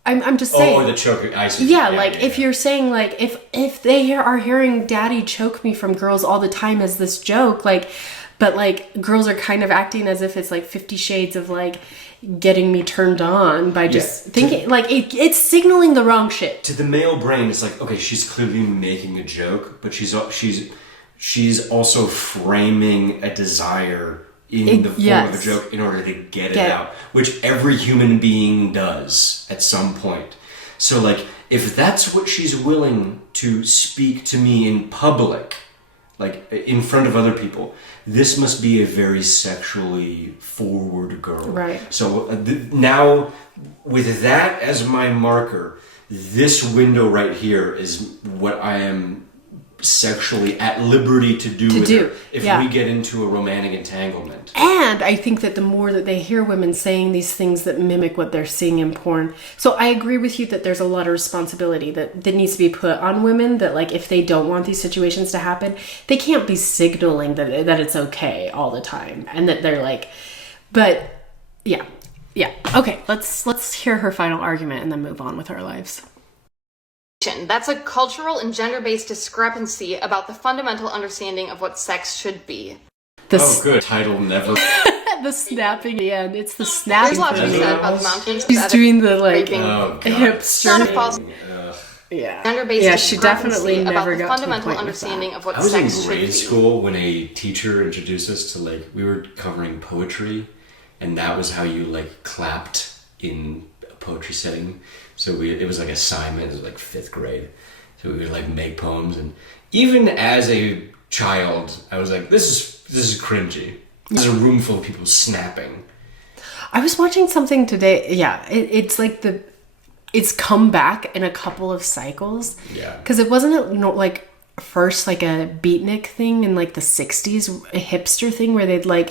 And I'm just saying. Oh, the choke. I see. Yeah, if you're saying like if they are hearing daddy choke me from girls all the time as this joke, like, but like girls are kind of acting as if it's like 50 shades of like getting me turned on by just thinking like it's signaling the wrong shit. To the male brain, it's like, okay, she's clearly making a joke, but she's also framing a desire in the form of a joke in order to get it out, which every human being does at some point. So like, if that's what she's willing to speak to me in public, like in front of other people, this must be a very sexually forward girl. Right. So now, with that as my marker, this window right here is what I am sexually at liberty to do with her if we get into a romantic entanglement. And I think that the more that they hear women saying these things that mimic what they're seeing in porn. So I agree with you that there's a lot of responsibility that needs to be put on women, that like if they don't want these situations to happen, they can't be signaling that it's okay all the time and that they're like, but yeah. Okay, let's hear her final argument and then move on with our lives. That's a cultural and gender-based discrepancy about the fundamental understanding of what sex should be. Good. Title never. The snapping again. It's the snapping. There's lots to be said about the mountains. She's doing the like hipster. Yeah. Gender-based yeah, she definitely about never the got fundamental to the point with understanding that. of what I was sex in should grade be. school when a teacher introduced us to like, we were covering poetry, and that was how you like clapped in a poetry setting. So it was like assignment, it was like 5th grade. So we would like make poems, and even as a child, I was like, this is cringy. There's a room full of people snapping. I was watching something today. Yeah, it's like it's come back in a couple of cycles. Yeah. Because it wasn't like first like a beatnik thing in like the 60s, a hipster thing where they'd like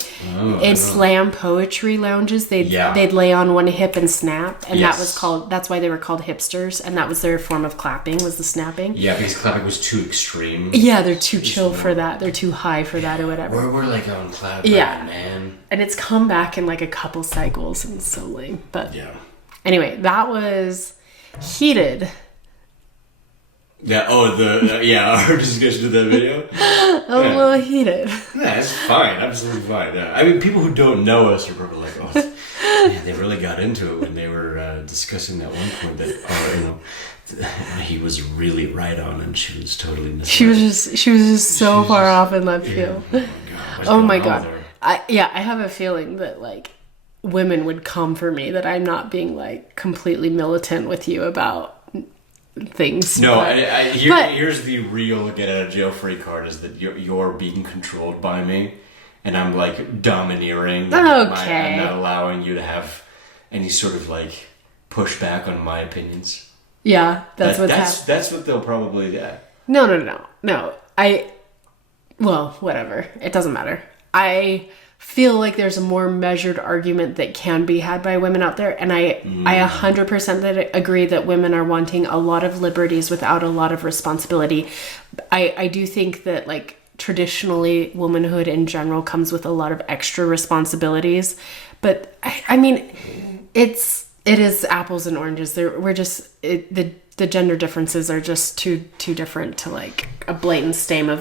in slam poetry lounges they'd lay on one hip and snap, and that's why they were called hipsters, and that was their form of clapping, was the snapping. Yeah, because clapping was too extreme. Yeah, they're too chill for that, they're too high for that or whatever. We're like on clap, man. And it's come back in like a couple cycles, and it's so lame. But anyway, that was heated. Yeah. Our discussion of that video. A little heated. Yeah, it's fine. Absolutely fine. Yeah. I mean, people who don't know us are probably like, oh, yeah, they really got into it when they were discussing that one point that, he was really right on, and she was totally missing. She was just so far off in left field. Oh my god. I have a feeling that like women would come for me, that I'm not being like completely militant with you about things. No, here's the real get out of jail free card, is that you're being controlled by me, and I'm like domineering. I'm not allowing you to have any sort of like pushback on my opinions. Yeah, that's what they'll probably do. No. Well, whatever. It doesn't matter. I feel like there's a more measured argument that can be had by women out there. And I 100% agree that women are wanting a lot of liberties without a lot of responsibility. I do think that like traditionally womanhood in general comes with a lot of extra responsibilities. But I mean, it is apples and oranges. The gender differences are just too different to like a blatant statement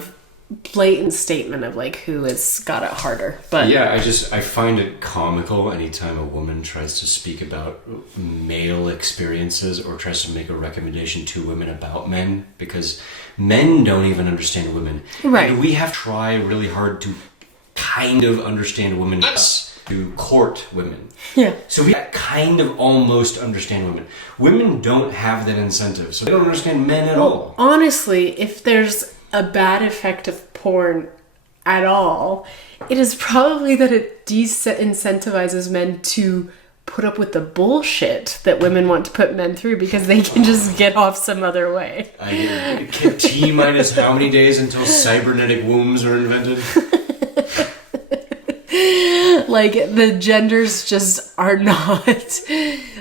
of like who has got it harder. But yeah, I find it comical anytime a woman tries to speak about male experiences or tries to make a recommendation to women about men, because men don't even understand women. Right. And we have to try really hard to kind of understand women, to court women. Yeah. So we kind of almost understand women. Women don't have that incentive, so they don't understand men at all. Honestly, if there's a bad effect of porn at all, it is probably that it incentivizes men to put up with the bullshit that women want to put men through because they can just get off some other way. T minus how many days until cybernetic wombs are invented? Like, the genders just are not,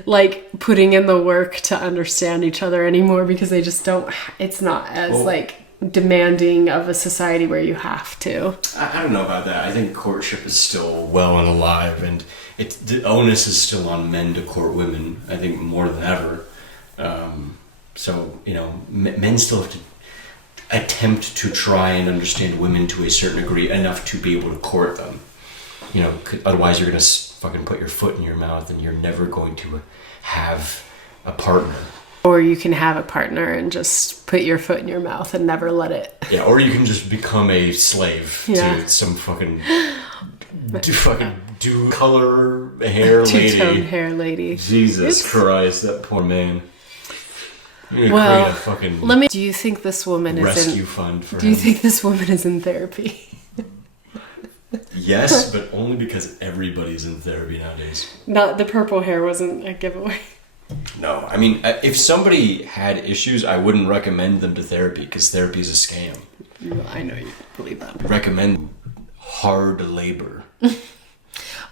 like, putting in the work to understand each other anymore because they just don't, it's not as, like, demanding of a society where you have to. I don't know about that. I think courtship is still well and alive, and the onus is still on men to court women, I think, more than ever. So, you know, men still have to attempt to try and understand women to a certain degree, enough to be able to court them. You know, otherwise you're going to fucking put your foot in your mouth and you're never going to have a partner. Or you can have a partner and just put your foot in your mouth and never let it. Yeah, or you can just become a slave to some fucking color hair lady. Two-tone hair lady. Jesus Christ, that poor man. You're Well, create a fucking do you think this woman is rescue fund for him. Do you think this woman is in therapy? Yes, but only because everybody's in therapy nowadays. Not the purple hair wasn't a giveaway. No, I mean, if somebody had issues, I wouldn't recommend them to therapy because therapy is a scam. I know you believe that. Recommend hard labor.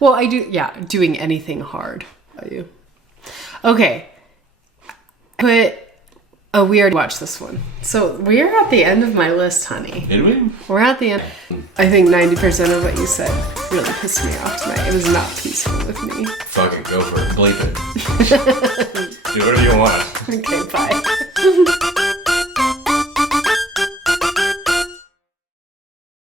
Well, I do, doing anything hard. Are you? Okay. We already watched this one. So we're at the end of my list, honey. Did we? We're at the end. I think 90% of what you said really pissed me off tonight. It was not peaceful with me. Fuck it, go for it. Bleep it. Do whatever you want. Okay, bye.